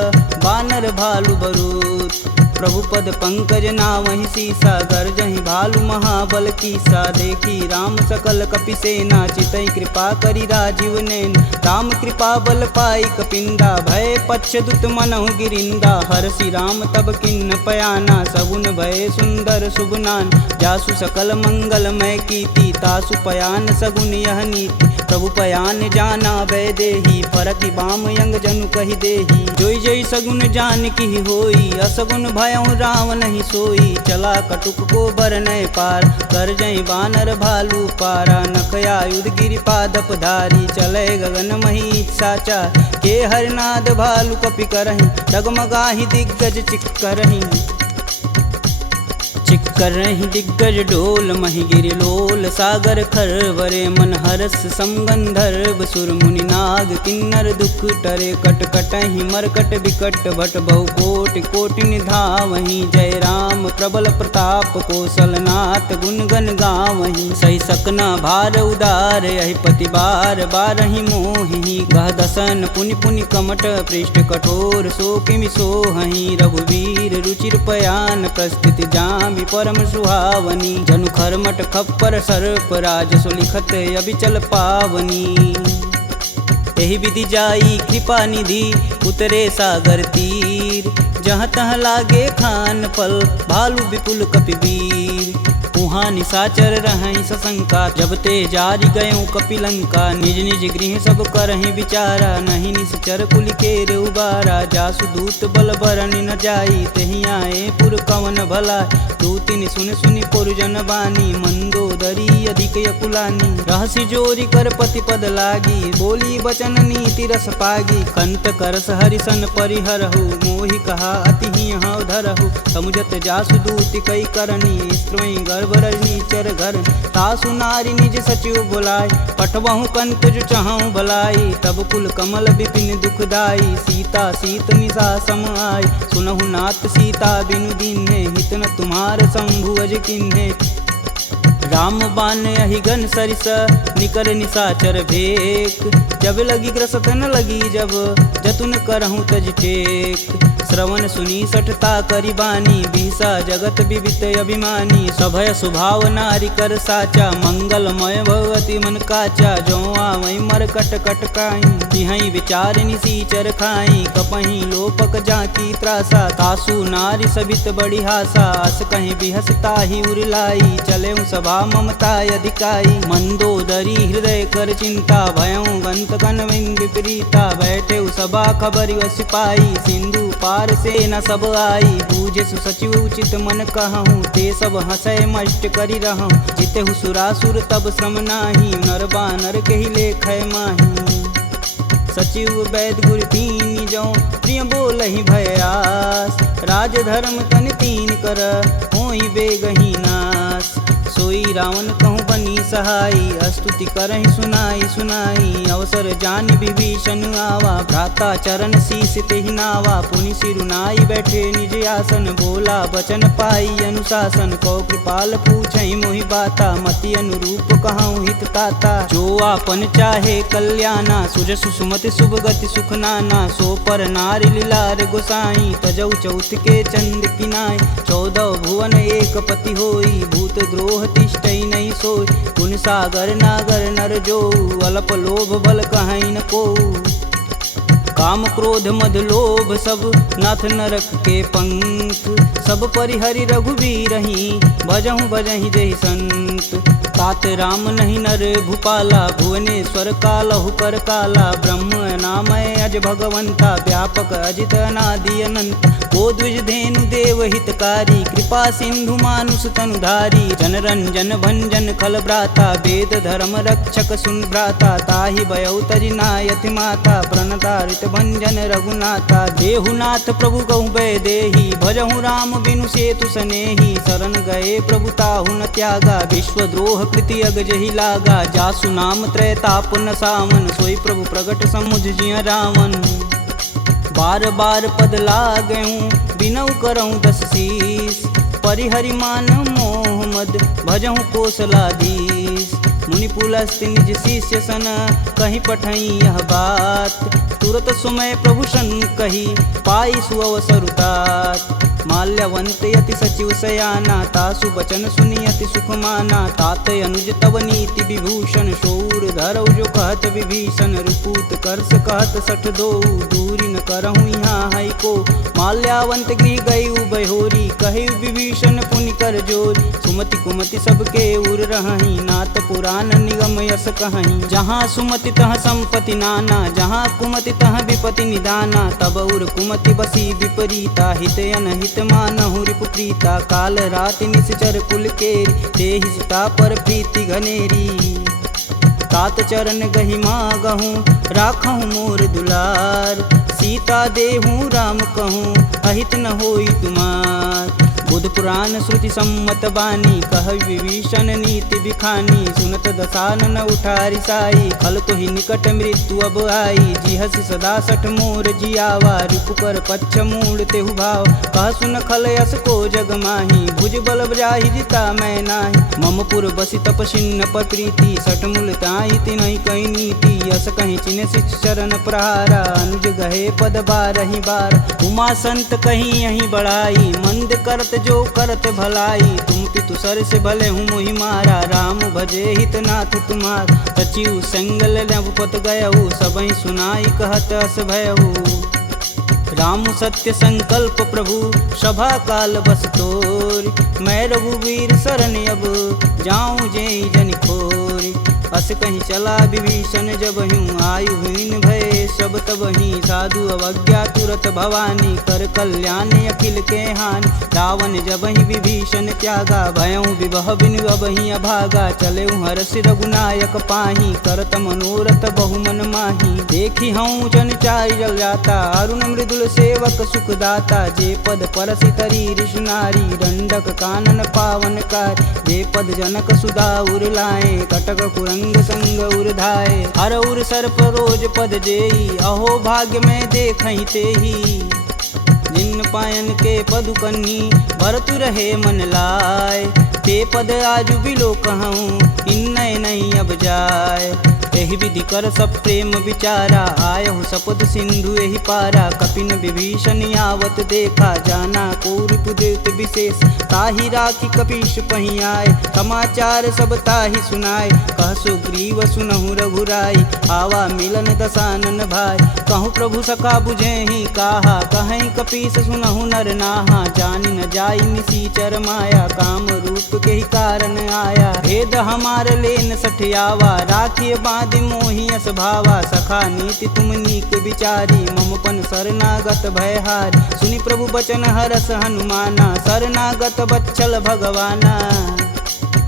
बानर भालु बरूत। प्रभु पद पंकज नावहि सीसा गर्जहि भालु महाबल कीसा। देखी राम सकल कपि सेना चितई कृपा करि राजीव नैन। राम कृपा बल पाई कपिंदा भय पश्चदुत मनहु गिरिंदा। हरसि राम तब किन्न पयाना सगुन भय सुंदर शुभनान। जासु सकल मंगलमय कीर्ति तासु पयान सगुन यह नीति। प्रभु पयान जाना भय देही फरकि बाम यंग जनु कहि देही। जोई जोई सगुन जान की होई असगुन भयउ राम नहीं सोई। चला कटुक को बरनय पार कर जई बानर भालू पारा। नखया युध गिरि पादप धारी चले गगन मही साचा। के हरनाद भालू कपि करहि डगमगाहि दिग्गज चिक करहि। चिक कर रही दिग्गज डोल महिगिरि लोल सागर खरवरे मन हरस समगंधर्व सुर मुनि नाग किन्नर दुख टरे कट कटहि मरकट विकट भट बहु कोटि कोटि निधावहि जय राम प्रबल प्रताप कौशलनाथ गुण गण गावहि सही सकना भार उदार यही पति बार बारहि मोहि गह दसन पुनि पुनि कमट पृष्ठ कठोर सो किमि सोहहि रघुवीर रुचिर पयान प्रस्थिति जामि परम सुहावनी जनु खरमट खप्पर सर्प राजसु लिखत अबिचल पावनी एहि विधि जाई कृपा निधि उतरे सागर तीर जहाँ तहाँ लागे खान फल भालू विपुल कपिवीर उहाँ निशाचर रहहि सशंका जब ते जारि गयों कपिलंका निज निज गृह सब करहि विचारा नहीं निश्चर कुलिकेर उबारा जासु दूत बल बरनि न जाई तेहि आए पुर कवन भला दूतिन सुन सुनि पुरजन बानी मंदोदरी अधिक यकुलानी रहसि जोरी कर पति पद लागी बोली बचन नीति रस पागी कंत करस हरिसन परिहरहु मोहि कहा अति ही हव धरहु समुझत जासु दूति कई करनी स्त्रवई गर्भ रजनी चर घर तासु नारी निज सचिव बुलाय पठवहु कंत जो चाहूं भलाई तब कुल कमल विपिन दुखदाई सीता सीत निशा सम आय सुनहु नाथ सीता बिनु दीन्हे हित न तुम्हार शंभु अज किन्हे राम बान अहिगन सरिस निकर निशाचर भेक जब लगी ग्रसत न लगी जब जतुन करहूँ तज टेक श्रवण सुनी सठता करी बानी बिहसा जगत विवित अभिमानी सभय स्वभाव नारी कर साचा मंगलमय भगवती मन काचा जो आवई मर कट कट काई तिहई विचार निसीचर खाई कपही लोपक जाकी त्रासा तासु नारी सबित बड़ी हासा अस कहीं बिहसता ही उरलाई चले सभा ममता अधिकाई मंदोदरी हृदय कर चिंता भयं गंत कनविंद विपरीता बैठे सभा खबर सिपाही सिंधु पार से न सब आई बूझे सचिव उचित मन कहूँ ते सब हंसय मष्ट करी रहूँ जिते सुरासुर तब श्रम नाही नर बानर के ही लेख माही सचिव वैद गुर तीन जो प्रिय बोल ही भयास राज धर्म तन तीन कर होई बेगही नास सोई रावण कहूँ बनी सहाई स्तुति करहि सुनाई सुनाई अवसर जान विभीषण आवा भ्राता चरण शीस तेहि नावा पुनि सिरुनाई बैठे निज आसन बोला बचन पाई अनुशासन कौ कृपाल पूछहि मोहि बाता मति अनुरूप कहूँ हित ताता जो आपन चाहे कल्याणा सुजसु सुमति शुभ गति सुख नाना सो पर नारी लीलार गोसाई तजौ चौथ के चंद किनाय 14 भुवन एक पति होई भूत द्रोह तिष्ठई नहीं सोई गुण सागर नागर नर जो अल्प लोभ बल कहीं न को काम क्रोध मद लोभ सब नाथ नरक के पंख सब परिहरि रघुवीरहि भजहु भजहि जहि संत तात राम नहीं नर भूपाला भुवनेश्वर कालहु कर काला ब्रह्म नामय अज भगवंता व्यापक अजित अनादि अनंत को द्विज धेनु देव हितकारी कृपा सिंधु मानुष तनुधारी जन रंजन भंजन खल भ्राता वेद धर्म रक्षक सुन भ्राता ताहि भयउ तजि नायति माता प्रणतारित भंजन रघुनाथा देहुनाथ प्रभु कहु भय देहि भजहु राम बिनु सेतु सनेहि शरण गए प्रभु ताहु न त्यागा विश्वद्रोह कृति अगजहि लागा जासु नाम त्रैताप न सावन सोई प्रभु प्रगट समुझ जिय रावण बार बार पद लागऊं बिनऊ करऊं 10 शीस परिहरि मान मोह मद भजहु कौशलाधीश मुनि पुलस्त निज शिष्य सन कहीं पठई यह बात तुरत सुमय प्रभु सन कही पाई सुअवसरुतात माल्यवंत यति सचिव सयाना तासु बचन सुनियति सुख माना तात अनुज तव नीति विभूषण शौर धरौ जो कहत विभीषण रुपूत करस कहत सठ दो दूरी न करहूँ यहाँ है को माल्यावंत गृह गई बहोरी कहे विभीषण पुनि कर जोरी सुमति कुमति सबके उर रही नाथ पुराण निगम यस कहीं जहाँ सुमति तह संपत्ति नाना जहाँ कुमति तह विपति निदाना तब उर कुमति बसी विपरीता हित अनहित मानहु रिपुप्रीता काल राति निश्चर कुल केरी देहि सीता पर प्रीति घनेरी तात चरण गहि मागहूँ राखहूँ मोर दुलार सीता देहूँ राम कहूँ अहित न होई तुमार बुध पुराण श्रुति सम्मत बानी, कह विभीषण नीति बिखानी। सुनत दसानन उठारी साई, खल तो ही निकट मृत्यु अब आई। जिहसि सदा सठ मोर जियावा, रिपुकर पच्छ मूड तेहु भाव। कह सुन खल यस को जग माही, भुज बल जाहि जिता मैं नाही। मम पुर बसि तपसिन्न पर प्रीति, सठ मूल ताहि तिनहि कही नीति। यस कहीं चिन्ह शिष चरण प्रहारा, अनुज गहे पद बारहि बार। उमा संत कहीं यहीं बढ़ाई, मंद करत जो करत भलाई। तुम पितु सर से भले हूँ मोहि मारा, राम भजे हित नाथ तुम्हार। सचिव संगल नवपत गयहु, सबहि सुनाई कहत अस भयहु। राम सत्य संकल्प प्रभु, सभा काल बस तोरि। मैं रघुवीर शरण अब, जाऊं जेहि जन खोरि। अस कहीं चला विभीषण जब हूँ, आयुहीन भय सब तब ही। साधु अवज्ञा तुरत भवानी, कर कल्याण अखिल के हानि। रावण जब ही विभीषण त्यागा, भयऊँ विवह बिनु अब ही अभागा। चले हरष रघुनायक पाही, करत मनोरथ बहुमन माही। देखी हूँ जन चारि जल जाता, अरुण मृदुल सेवक सुखदाता। जे पद परसि तरी ऋषि नारी, दंडक कानन पावन कार। जे पद जनक सुधा उर लाए, कटक कुरंग संग उर धाये। हर उर सर्प रोज पद जेई, अहो भाग्य में देखहि तेहि। जिन पायन के पदु कन्ही, भरतु रहे मन लाय। ते पद आजु बिलो कहूँ, इन्नय नहीं अब जाय। एहि विधि कर सब प्रेम विचारा, आयहु सपद सिंधु एहि पारा। कपिन विभीषण आवत देखा, जाना कौरव देत विशेष। ताहि राखी कपीश पही आए, समाचार सब ताहि सुनाए। कह सुग्रीव सुनहु रघुराई, आवा मिलन दसानन भाई। कहूँ प्रभु सखा बुझेहि काहा, कहीं कपीस सुनहु नर नाहा। जानि न जाई निसीचर माया, काम रूप के ही कारण आया। भेद हमार लेन सठियावा, राखिय बांधि मोहि यस भावा। सखा नीति तुम नीक विचारी, ममपन शरणागत भयहार। सुनि प्रभु बचन हरस हनुमाना, शरणागत बच्चल भगवाना।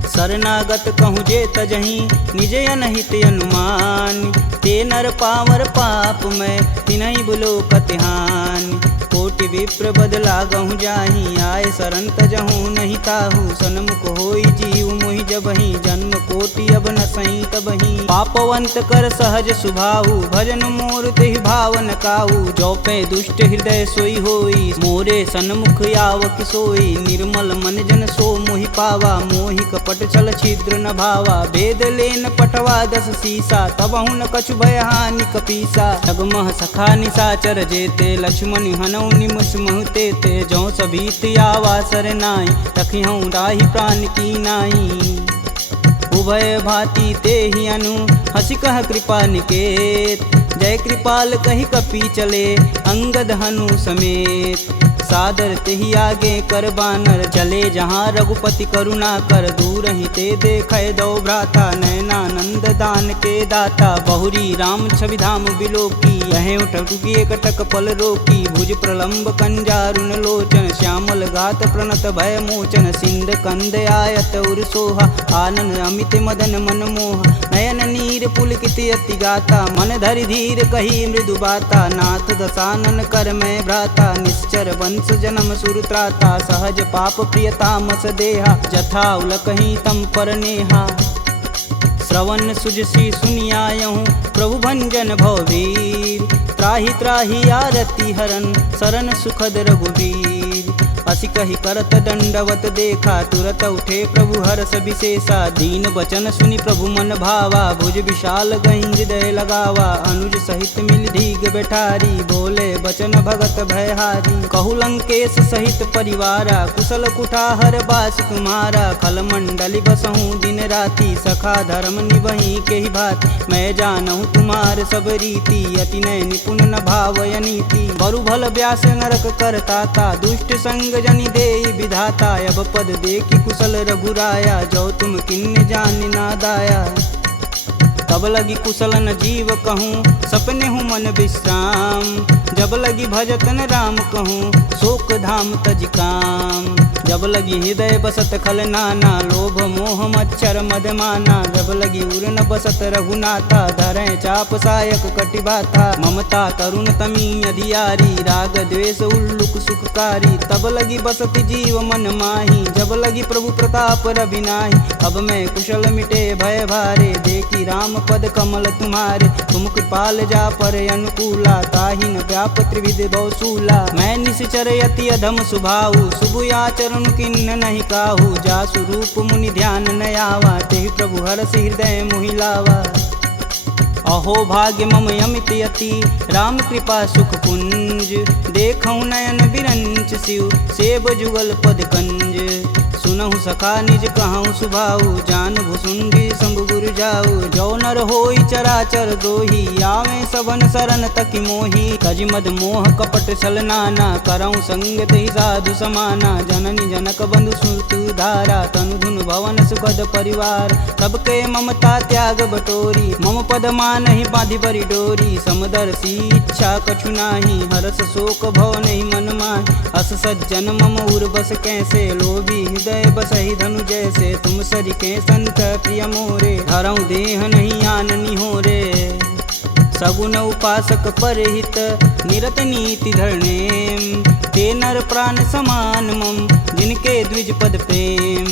शरणागत कहूँ जे तजहि, निज अनहित अनुमान। ते नर पावर पाप में, तिन्हि बुलोकत हानि। कोटि विप्र बदला गहूँ जाहि, आय शरण तजहूँ नहीं ताहू। सन्मुख होई जीव मोहि जबहि, जन्म कोटि अब न सही तबहि। पापवंत कर सहज सुभाहु, भजन मोर तेहि भावन काहू। जो पे दुष्ट हृदय सोई होई, मोरे सन्मुख आव किसोई। निर्मल मन जन सो मोहि पावा, मोहि कपट छल छिद्र न भावा। भेद लेन पटवा दस सीसा, तबहु न कछु भय हानि कपीसा। जगमह सखा निशाचर जेते, लक्ष्मण हनौ निमिष महते ते। जौ सभीत आवा सरनाई, तखिहूँ राहि प्राण की नाई। उभय भांति ते ही अनु, हंसी कह कृपा निकेत। जय कृपाल कही कपी चले, अंगद हनु समेत। सादर तेहि आगे कर बानर, चले जहाँ रघुपति करुणा कर। दूर ही ते देखे दो भ्राता, नयनानंद दान के दाता। बहुरी राम छवि धाम बिलोकी, यह उठुकी कटक पल रोकी। भुज प्रलंब कंजारुन लोचन, श्यामल गात प्रणत भय मोचन। सिंध कंद आयत उर सोहा, आनन अमित मदन मन मोह। नयन नीर पुलकित अति गाता, मन धरि धीर कही मृदु बाता। नाथ दसानन कर मैं भ्राता, निश्चर वंश जन्म सुर त्राता। सहज पाप प्रियतामस देहा, जथा उलकहि तम पर नेहा। श्रवण सुजसी सुनियायहूँ, प्रभु भंजन भववीर। त्राहि त्राहि आरती हरन, शरण सुखद रघुवीर। असी कही करत दंडवत देखा, तुरत उठे प्रभु हर्ष विशेषा। दीन वचन सुनि प्रभु मन भावा, भुज विशाल गहि हृदय लगावा। अनुज सहित मिल धीग बैठारी, बोले बचन भगत भयहारी। कहु लंकेश सहित परिवारा, कुशल कुठाहर बास तुम्हारा। खल मंडली बसहूँ दिन राति, सखा धर्म निबहि के ही भात। मैं जानहूँ तुम्हार सब रीति, अति नय निपुण न भावय नीति। बरु भल व्यास नरक करताता, दुष्ट संग जनि देई विधाता। अब पद देखि कुशल रघुराया, जो तुम किन्ने जान ना दाया। तब लगी कुशल न जीव कहूँ, सपने हूँ मन विश्राम। जब लगी भजतन राम कहूँ, शोक धाम तज काम। जब लगी हृदय बसत खल नाना, लोभ मोह मच्छर मदमाना। जब लगी उर न बसत रघुनाथा, धरें चाप सायक कटिबाथा। ममता तरुण तमी अधियारी, राग द्वेष उल्लुक सुखकारी। तब लगी बसत जीव मन माही, जब लगी प्रभु प्रताप रविनाही। अब मैं कुशल मिटे भय भारे, देखी राम पद कमल तुम्हारे। तुम कृपाल जा पर अनुकूला, ताहि न व्याप त्रिविध बहुसूला। मैं निश्चर यति अधम सुभाऊ, शुभ आचरण किन्न नहीं काहू। जासु रूप मुनि ध्यान न आवा, तेहि प्रभु हरषि हृदय मोहि लावा। अहो भाग्य मम यमित यति, राम कृपा सुख कुंज। देखऊँ नयन बिरंच शिव, सेब जुगल पद कंज। सुनहु सखा निज कहूँ सुभाऊ, जान भुसुंडी शंभु गुरु जाऊ। जो नर होई चराचर द्रोही, आवे सबन शरण तकि मोही। तज मद मोह कपट छल नाना, करऊँ संगत ही साधु समाना। जननी जनक बंधु सुत धारा, तनु धुन भवन सुखद परिवार। सबके ममता त्याग बटोरी, मम पद मानहि बांधि बरी डोरी। समदर्शी इच्छा कछु नाही, हरस शोक भव नहीं मन माहि। अस सज्जन मम उर बस कैसे, लोभी हृदय बसहि धनु जैसे। तुम सरिके संत प्रिय मोरे, धरऊँ देह नहीं आननी हो रे। सगुन उपासक परहित, निरत नीति धरनेम। ते नर प्राण समान मम, जिनके द्विज पद प्रेम।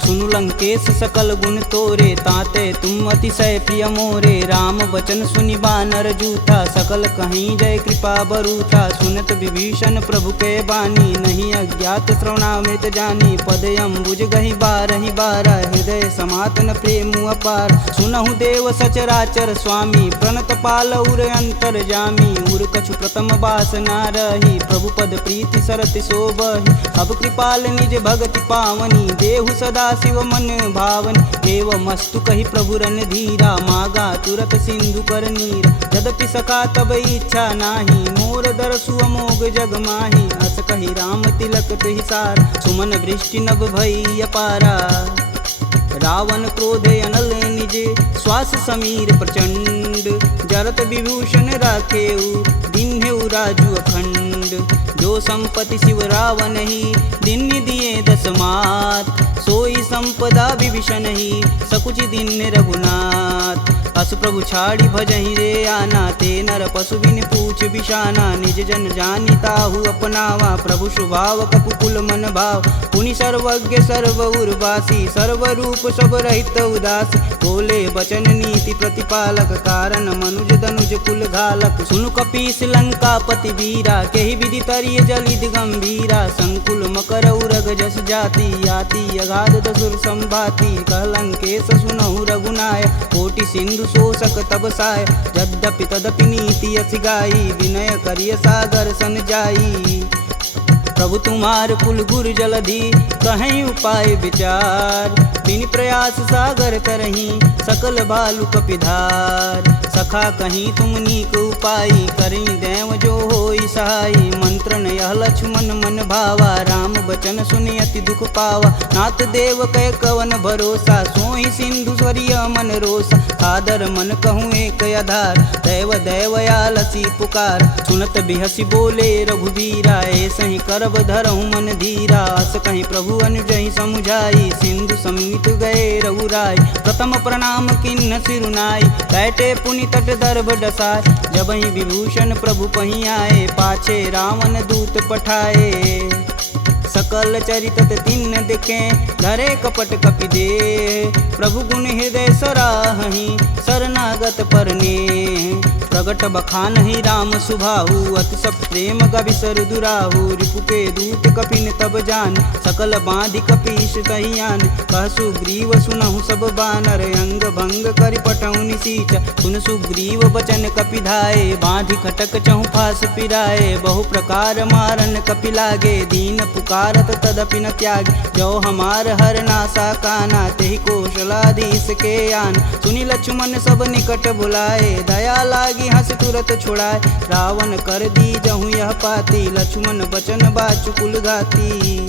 सुनु लंकेश सकल गुण तोरे, ताते तुम अतिशय प्रिय मोरे। राम बचन सुनि बानर जूथा, सकल कहीं जय कृपा बरूथा। सुनत विभीषण प्रभु के बानी, नहीं अज्ञात श्रवणामृत जानी। पद अम्बुज गहि बारहि बारा, हृदय समातन प्रेम अपार। सुनहु देव सचराचर स्वामी, प्रणत पाल उर अंतर जामी। उर कछु प्रथम बास ना रही, प्रभु पद प्रीति सरति शोभहि। अब कृपाल निज भगति पावनी, देहु सदा शिव मन भावनी। एवं मस्तु कही प्रभु रन धीरा, मागा तुरत सिंधु कर नीर। यद्यपि सखा तब इच्छा नाही, मोर दरसु अमोघ जग माही। अस कही राम तिलक तुहि सार, सुमन वृष्टि नभ भई अपारा। रावण क्रोधे अनल निज, श्वास समीर प्रचंड। जरत विभूषण राखेऊ, दिन्हेऊ राजु अखंड। जो संपत्ति शिव रावण ही, दिन दिए दस मात। सोई संपदा विभीषण ही, सकुच दिन रघुनाथ। अस प्रभु छाड़ी भजहि रे आना, ते नर पशु बिन पूछ बिशाना। निज जन जानि ताहु अपनावा, प्रभु स्वभाव कपुकुल मन भाव। पुनि सर्वज्ञ सर्व उर्वासी, सर्वरूप सब रहित उदासी। बोले बचन नीति प्रतिपालक, कारण मनुज धनुज कुल घालक। सुनु कपीस लंकापति वीरा, केहि विधि तरिय जलिद गंभीरा। संकुल मकर उरग जस जाति, याति अगाध दसुर संभाति। कह लंकेश सुनहु रघुनाय, कोटि सिंधु शोषक तब साय। यद्यपि तदपि नीति यस गाई, विनय करिय सागर सन जाई। प्रभु तुम्हार कुल गुर जलधि, कहीं उपाय विचार। बिन प्रयास सागर तरही, सकल बालु कपिधार। सखा कहीं तुम नीक उपाय, करी देव जो होई सहाई। मंत्र न यह लक्ष्मण मन भावा, राम बचन सुनि अति दुख पावा। नाथ देव कह कवन भरोसा, सोहि सिंधु स्वरिय मन रोसा। सादर मन कहूँ एक आधार, दैव दैवयालसी पुकार। सुनत बिहसी बोले रघुबीरा, ऐसे ही करब धरहु मन धीरा। अस कहीं प्रभु अनुजहि समुझाई, सिंधु समीत गए रघुराय। प्रथम प्रणाम किन्न सिरुनाई, बैठे पुनि तट दर्भ डसाय। जब ही विभूषण प्रभु पही आए, पाछे रावण दूत पठाए। सकल चरितत तिन्न दिखे, धरे कपट कपि दे। प्रभु गुण हृदय सराहहि, शरणागत परने। प्रगट बखानहि राम सुभाहु, अति सब प्रेम गविसर दुराहु। रिपु के दूत कपिन तब जान, सकल बांधि कपीश तहियान। कह सुग्रीव सुनहु सब बानर, अंग भंग करि पठौनि निसीच। सुन सुग्रीव बचन कपि धाये, बांधि खटक चहु फास पिराए। बहु प्रकार मारन कपि लागे, दीन पुकारत तदपि न त्यागे। जो हमार हर नासा काना, तेहि कौशलाधीश के आन। सुनि लक्ष्मण सब निकट बुलाए, दया लागी हंस तुरत छुड़ाए। रावण कर दी जहु यह पाती, लक्ष्मण बचन बाचु कुल घाती।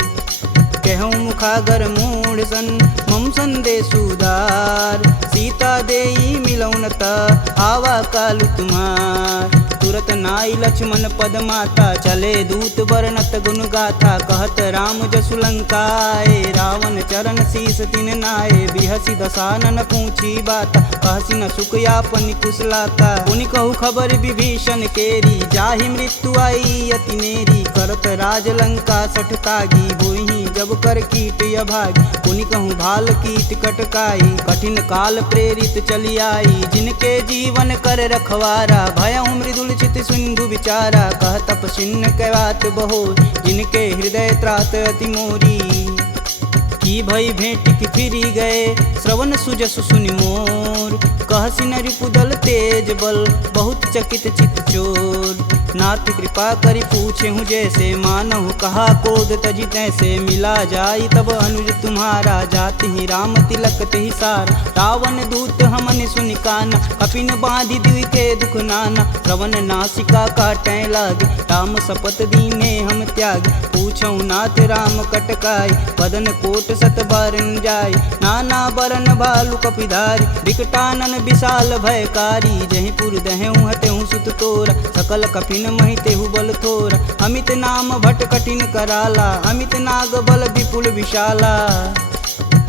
कहूँ मुखागर मूढ़ सन, मम संदेश उदार। सीता देई मिलौन त, आवा कालु तुम्हार। तुरत नाई लक्ष्मण पद माता, चले दूत बरनत गुण गाथा। कहत राम जसु लंकाए, रावण चरण शीस तिन नाये। बिहसी दसानन पूछी बात, कहसी न सुख यापन कुशलाता। पुनि कहु खबर विभीषण केरी, जाहि मृत्यु आई अति नेरी। करत राज लंका सठ तागी, होहि जब कर कीट अभागी। पुनि कहूँ भाल कीट कटकाई, कठिन काल प्रेरित चली आई। जिनके जीवन कर रखवारा, भयउ मृदुल चित सिंधु विचारा। कह तपसिन्न कै बात बहो, जिनके हृदय त्रात अति मोरी। की भई भेंट की फिरी गए, श्रवण सुजसु सुनि मोर। कहसी न रिपुदल तेज बल, बहुत चकित चित चोर। नाथ कृपा करि पूछे हूँ जैसे, मानहु कहा क्रोध तजि तैसे। मिला जाई तब अनुज तुम्हारा, जाति ही राम तिलक तेहि सार। रावण दूत हमन सुनि काना, कपिन बांधि दिवि के दुख नाना। श्रवण नासिका काटै लागे, राम शपथ दीने हम त्यागे। पूछौ नाथ राम कटकाई, बदन कोट सत बारन जाय। नाना बरन भालु कपिधारी, विकटानन विशाल भयकारी। जहीं पुर दहेउ हतेउ सुत तोरा, सकल कपिन महि तेहु बल थोरा। अमित नाम भट कठिन कराला, अमित नाग बल विपुल विशाला।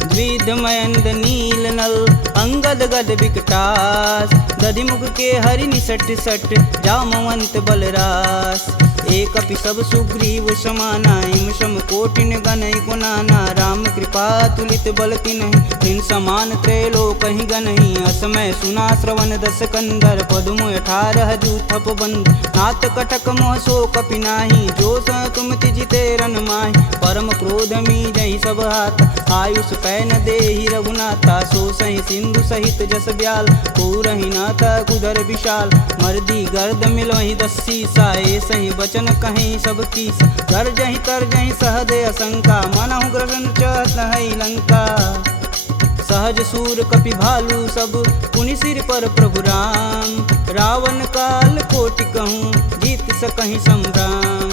द्विध मयंद नील नल, अंगद गद विकटास। दधिमुख के हरि निसट सट, जामवंत बलरास। एक अपि सब सुग्रीव समाना, इम सम कोटिन गनहि गुनाना। राम कृपा तुलित बल तिन्हि, तिन समान त्रैलोकहि गनहि। असमय सुना श्रवण दस कंदर, पदुम 18 जूथप बंद। नाथ कटक मोह सो कपि नाही, जो स तुम तिजिते रन माहि। परम क्रोध मीजहि सब हाथ, आयुष पै न देहि रघुनाथा। सो सहि सिंधु सहित जस ब्याल, पूरहि नाथा कुधर विशाल। मर्दी गर्द मिलहि 10 सीसा, सही बचन कहीं सब कीस। गर्जहि तरजहि सहदे असंका, मनहु ग्रसन चहत है लंका। सहज सूर कपि भालू सब, पुनि सिर पर प्रभु राम। रावण काल कोटि कहूँ, जीत सकहि संग्राम।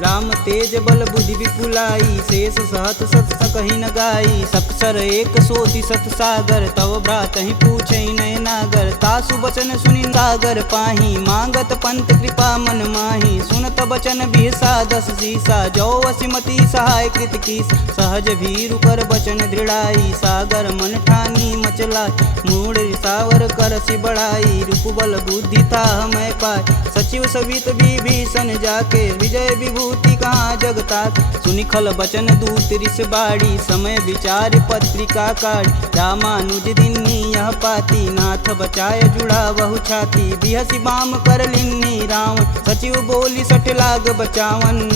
राम तेज बल बुद्धि विपुलाई, शेष सहत सत सकहि न गाई। सकसर एक सोति सत सागर, तव भ्रातहि पूछै नय नागर। तासु बचन सुनि सागर पाही, मांगत पंत कृपा मन माही। सुनत बचन बिहसा 10 सीसा, जो वसिमति सहाय कृत कीस। सहज भीरु कर बचन दृढ़ाई, सागर मन ठानी मचला। मूढ़ रिसावर करसि बढ़ाई, रूप बल बुद्धि था मैं पाय। सचिव सवित विभीषण जाके, विजय विभूति कहाँ जगता। सुनि खल बचन दूत रिस बाड़ी, समय विचार पत्रिका काढ़। रामानुज दिन्नी यह पाती, नाथ बचाय जुड़ा बहु छाती। बिहसी बाम कर लिन्नी रावण, सचिव बोली सठ लाग बचावन।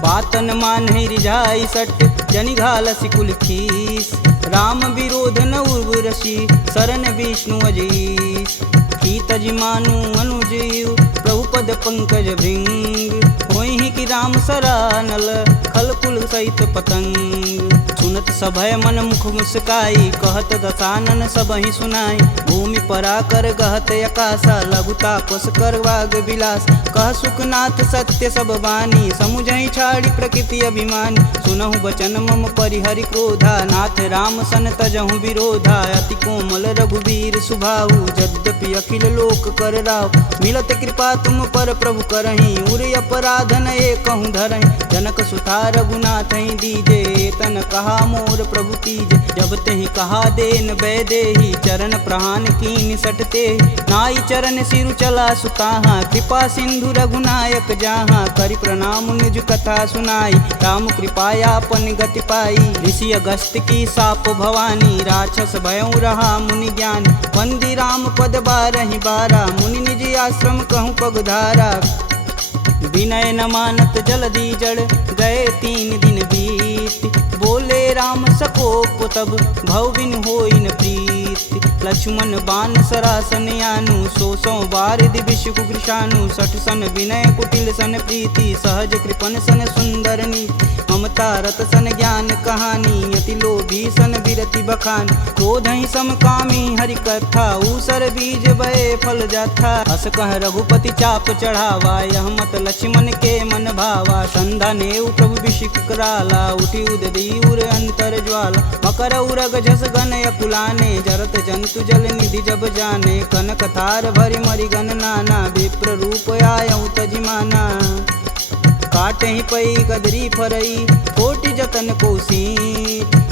बातन मानहि रिझाई सट, जनि घालसि कुल खीस। राम विरोध न उर्वरसी, शरण विष्णु अजीस। की तजि मानु अनुजीव, प्रभु पद पंकज भृंग। होहि कि राम सरानल, खल कुल सहित पतंग। सुनत सभय मन मुख मुस्काई, कहत दसानन सबहि सुनाई। भूमि परा कर गहत आकाशा, लघुता पस कर वाग विलास। कह सुखनाथ सत्य सब बानी, समुझहि छाड़ी प्रकृति अभिमानी। सुनहु बचन मम परिहरि क्रोधा, नाथ राम सन तजहु विरोधा। अति कोमल रघुवीर सुभाऊ, यद्यपि अखिल लोक कर राव। मिलत कृपा तुम पर प्रभु करहि, उर अपराध न एकहु धरहि। जनक सुता रघुनाथ दीजे, तन कहा मोर प्रभु तीजे। जब तेहि कहा देन वैदेही, चरण प्रहान कीन सटते। नाई चरण सिरु चला सुताहा, कृपा सिंधु रघुनायक जहाँ। करि प्रणाम निज कथा सुनाई, राम कृपायापन गति पाई। ऋषि अगस्त की साप भवानी, राक्षस भयउ रहा मुनि ज्ञानी। वंदी राम पद 12 बारा, मुनि निज आश्रम कहूँ पगधारा। विनय न मानत जलधि जड़, गए 3 दिन बीत। बोले राम सकोप तब, भव बिन होई न प्रीत। लक्ष्मण बान सरासन यानु, 100 बार दिविश कुकृशानु। 60 सन विनय कुटिल सन प्रीति, सहज कृपन सन सुंदर नीति। ममता रत सन ज्ञान कहानी, अति लोभी सन विरति बखान। क्रोधहि समकामी हरि कथा, ऊसर बीज बए फल जाथा। अस कह रघुपति चाप चढ़ावा, यह मत लक्ष्मण के मन भावा। संधा नेउ प्रभु बिषिक कराला, उठी उददी उर अंतर ज्वाला। मकर उरग झस गन अकुलाने, जरत जंतु जल निधि जब जाने, कनक तार भरि मरिगन नाना, विप्र रूप आयऊ तजिमाना। काटे ही पई गदरी फरई, कोटि जतन कोसी,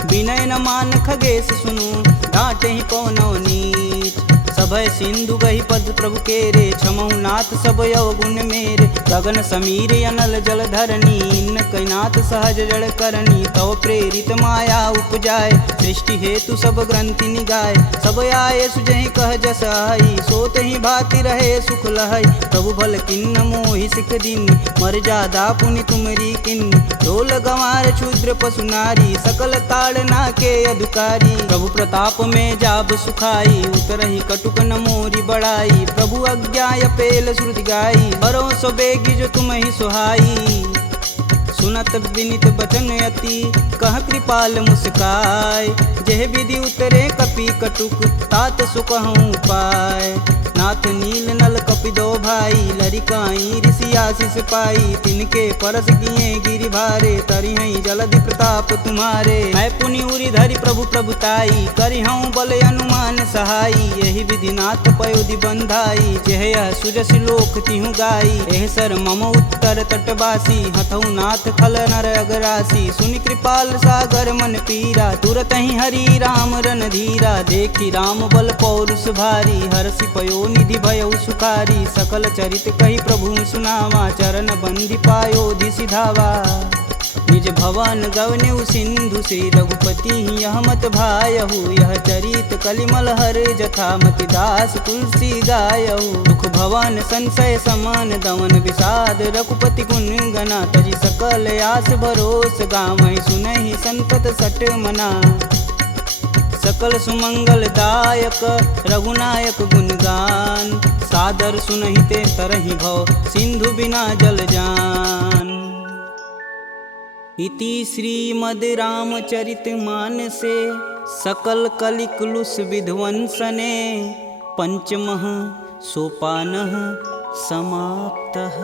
विनय न मान खगेश सुनु, डांटे ही पवनौ नीच। सभय सिंधु गही पद प्रभु केरे, छमहु नाथ सब अवगुण मेरे। गगन समीर अनल जल धरनी, इन कैनाथ सहज जड़ करनी। तव प्रेरित माया उपजाय, सृष्टि हेतु सब ग्रंथि निगाय। सब आये सुजहि कह जस आई, सोत ही भाति रहे सुख लहै। प्रभु भल किन्न मोहि सिख दीनी, मर्यादा पुनि तुमरी किन्नी। ढोल गंवार क्षुद्र पशु नारी, सकल ताड़ना के अधिकारी। प्रभु प्रताप में जाब सुखाई, उतरहि कटुक न मोरी बड़ाई। प्रभु अज्ञा पेल श्रुति गाई, बरो सो बेगी जो तुम ही सुहाई। सुनत विनित बचन अति, कह कृपाल मुस्काय। जेह विधि उतरे कपि कटुक, तात सुकहूँ पाय। नाथ नील नल कपि दो भाई, लरिकाई ऋषि आशीष पाई। तिनके परस किए गिरि भारे, तरिहै जलधि प्रताप तुम्हारे। मैं पुनि उरि धरि प्रभु प्रभुताई, करिहऊँ बल अनुमान सहाई। यही विधि नाथ पयोधि बंधाई, जेह यह सुजस लोक तिहु गाई। एह सर मम उत्तर तटवासी, हथऊ नाथ खल नर अगरासी। सुनि कृपाल सागर मन पीरा, तुरत ही हरि राम रन धीरा। देखी राम बल पौरुष भारी, हरषि पयो निधि भयउ सुखारी। सकल चरित कही प्रभु सुनावा, चरण बंदी पायोधि सिधावा। निज भवन गवनेउ सिंधु, श्री रघुपति यह मत भायहु। यह चरित कलिमल हर जथा, मति दास तुलसी गायहु। दुख भवन संशय समान, दमन विषाद रघुपति गुण गना। तजि सकल आस भरोस, गावहि सुनहि संतत सट मना। सकल सुमंगल दायक रघुनायक गुणगान, सादर सुनहि ते तरहि भव, सिंधु बिना जल जान। इति श्रीमद् रामचरित मानसे, सकल कलिकुलुष विध्वंसने। पंचमः सोपानः समाप्तः।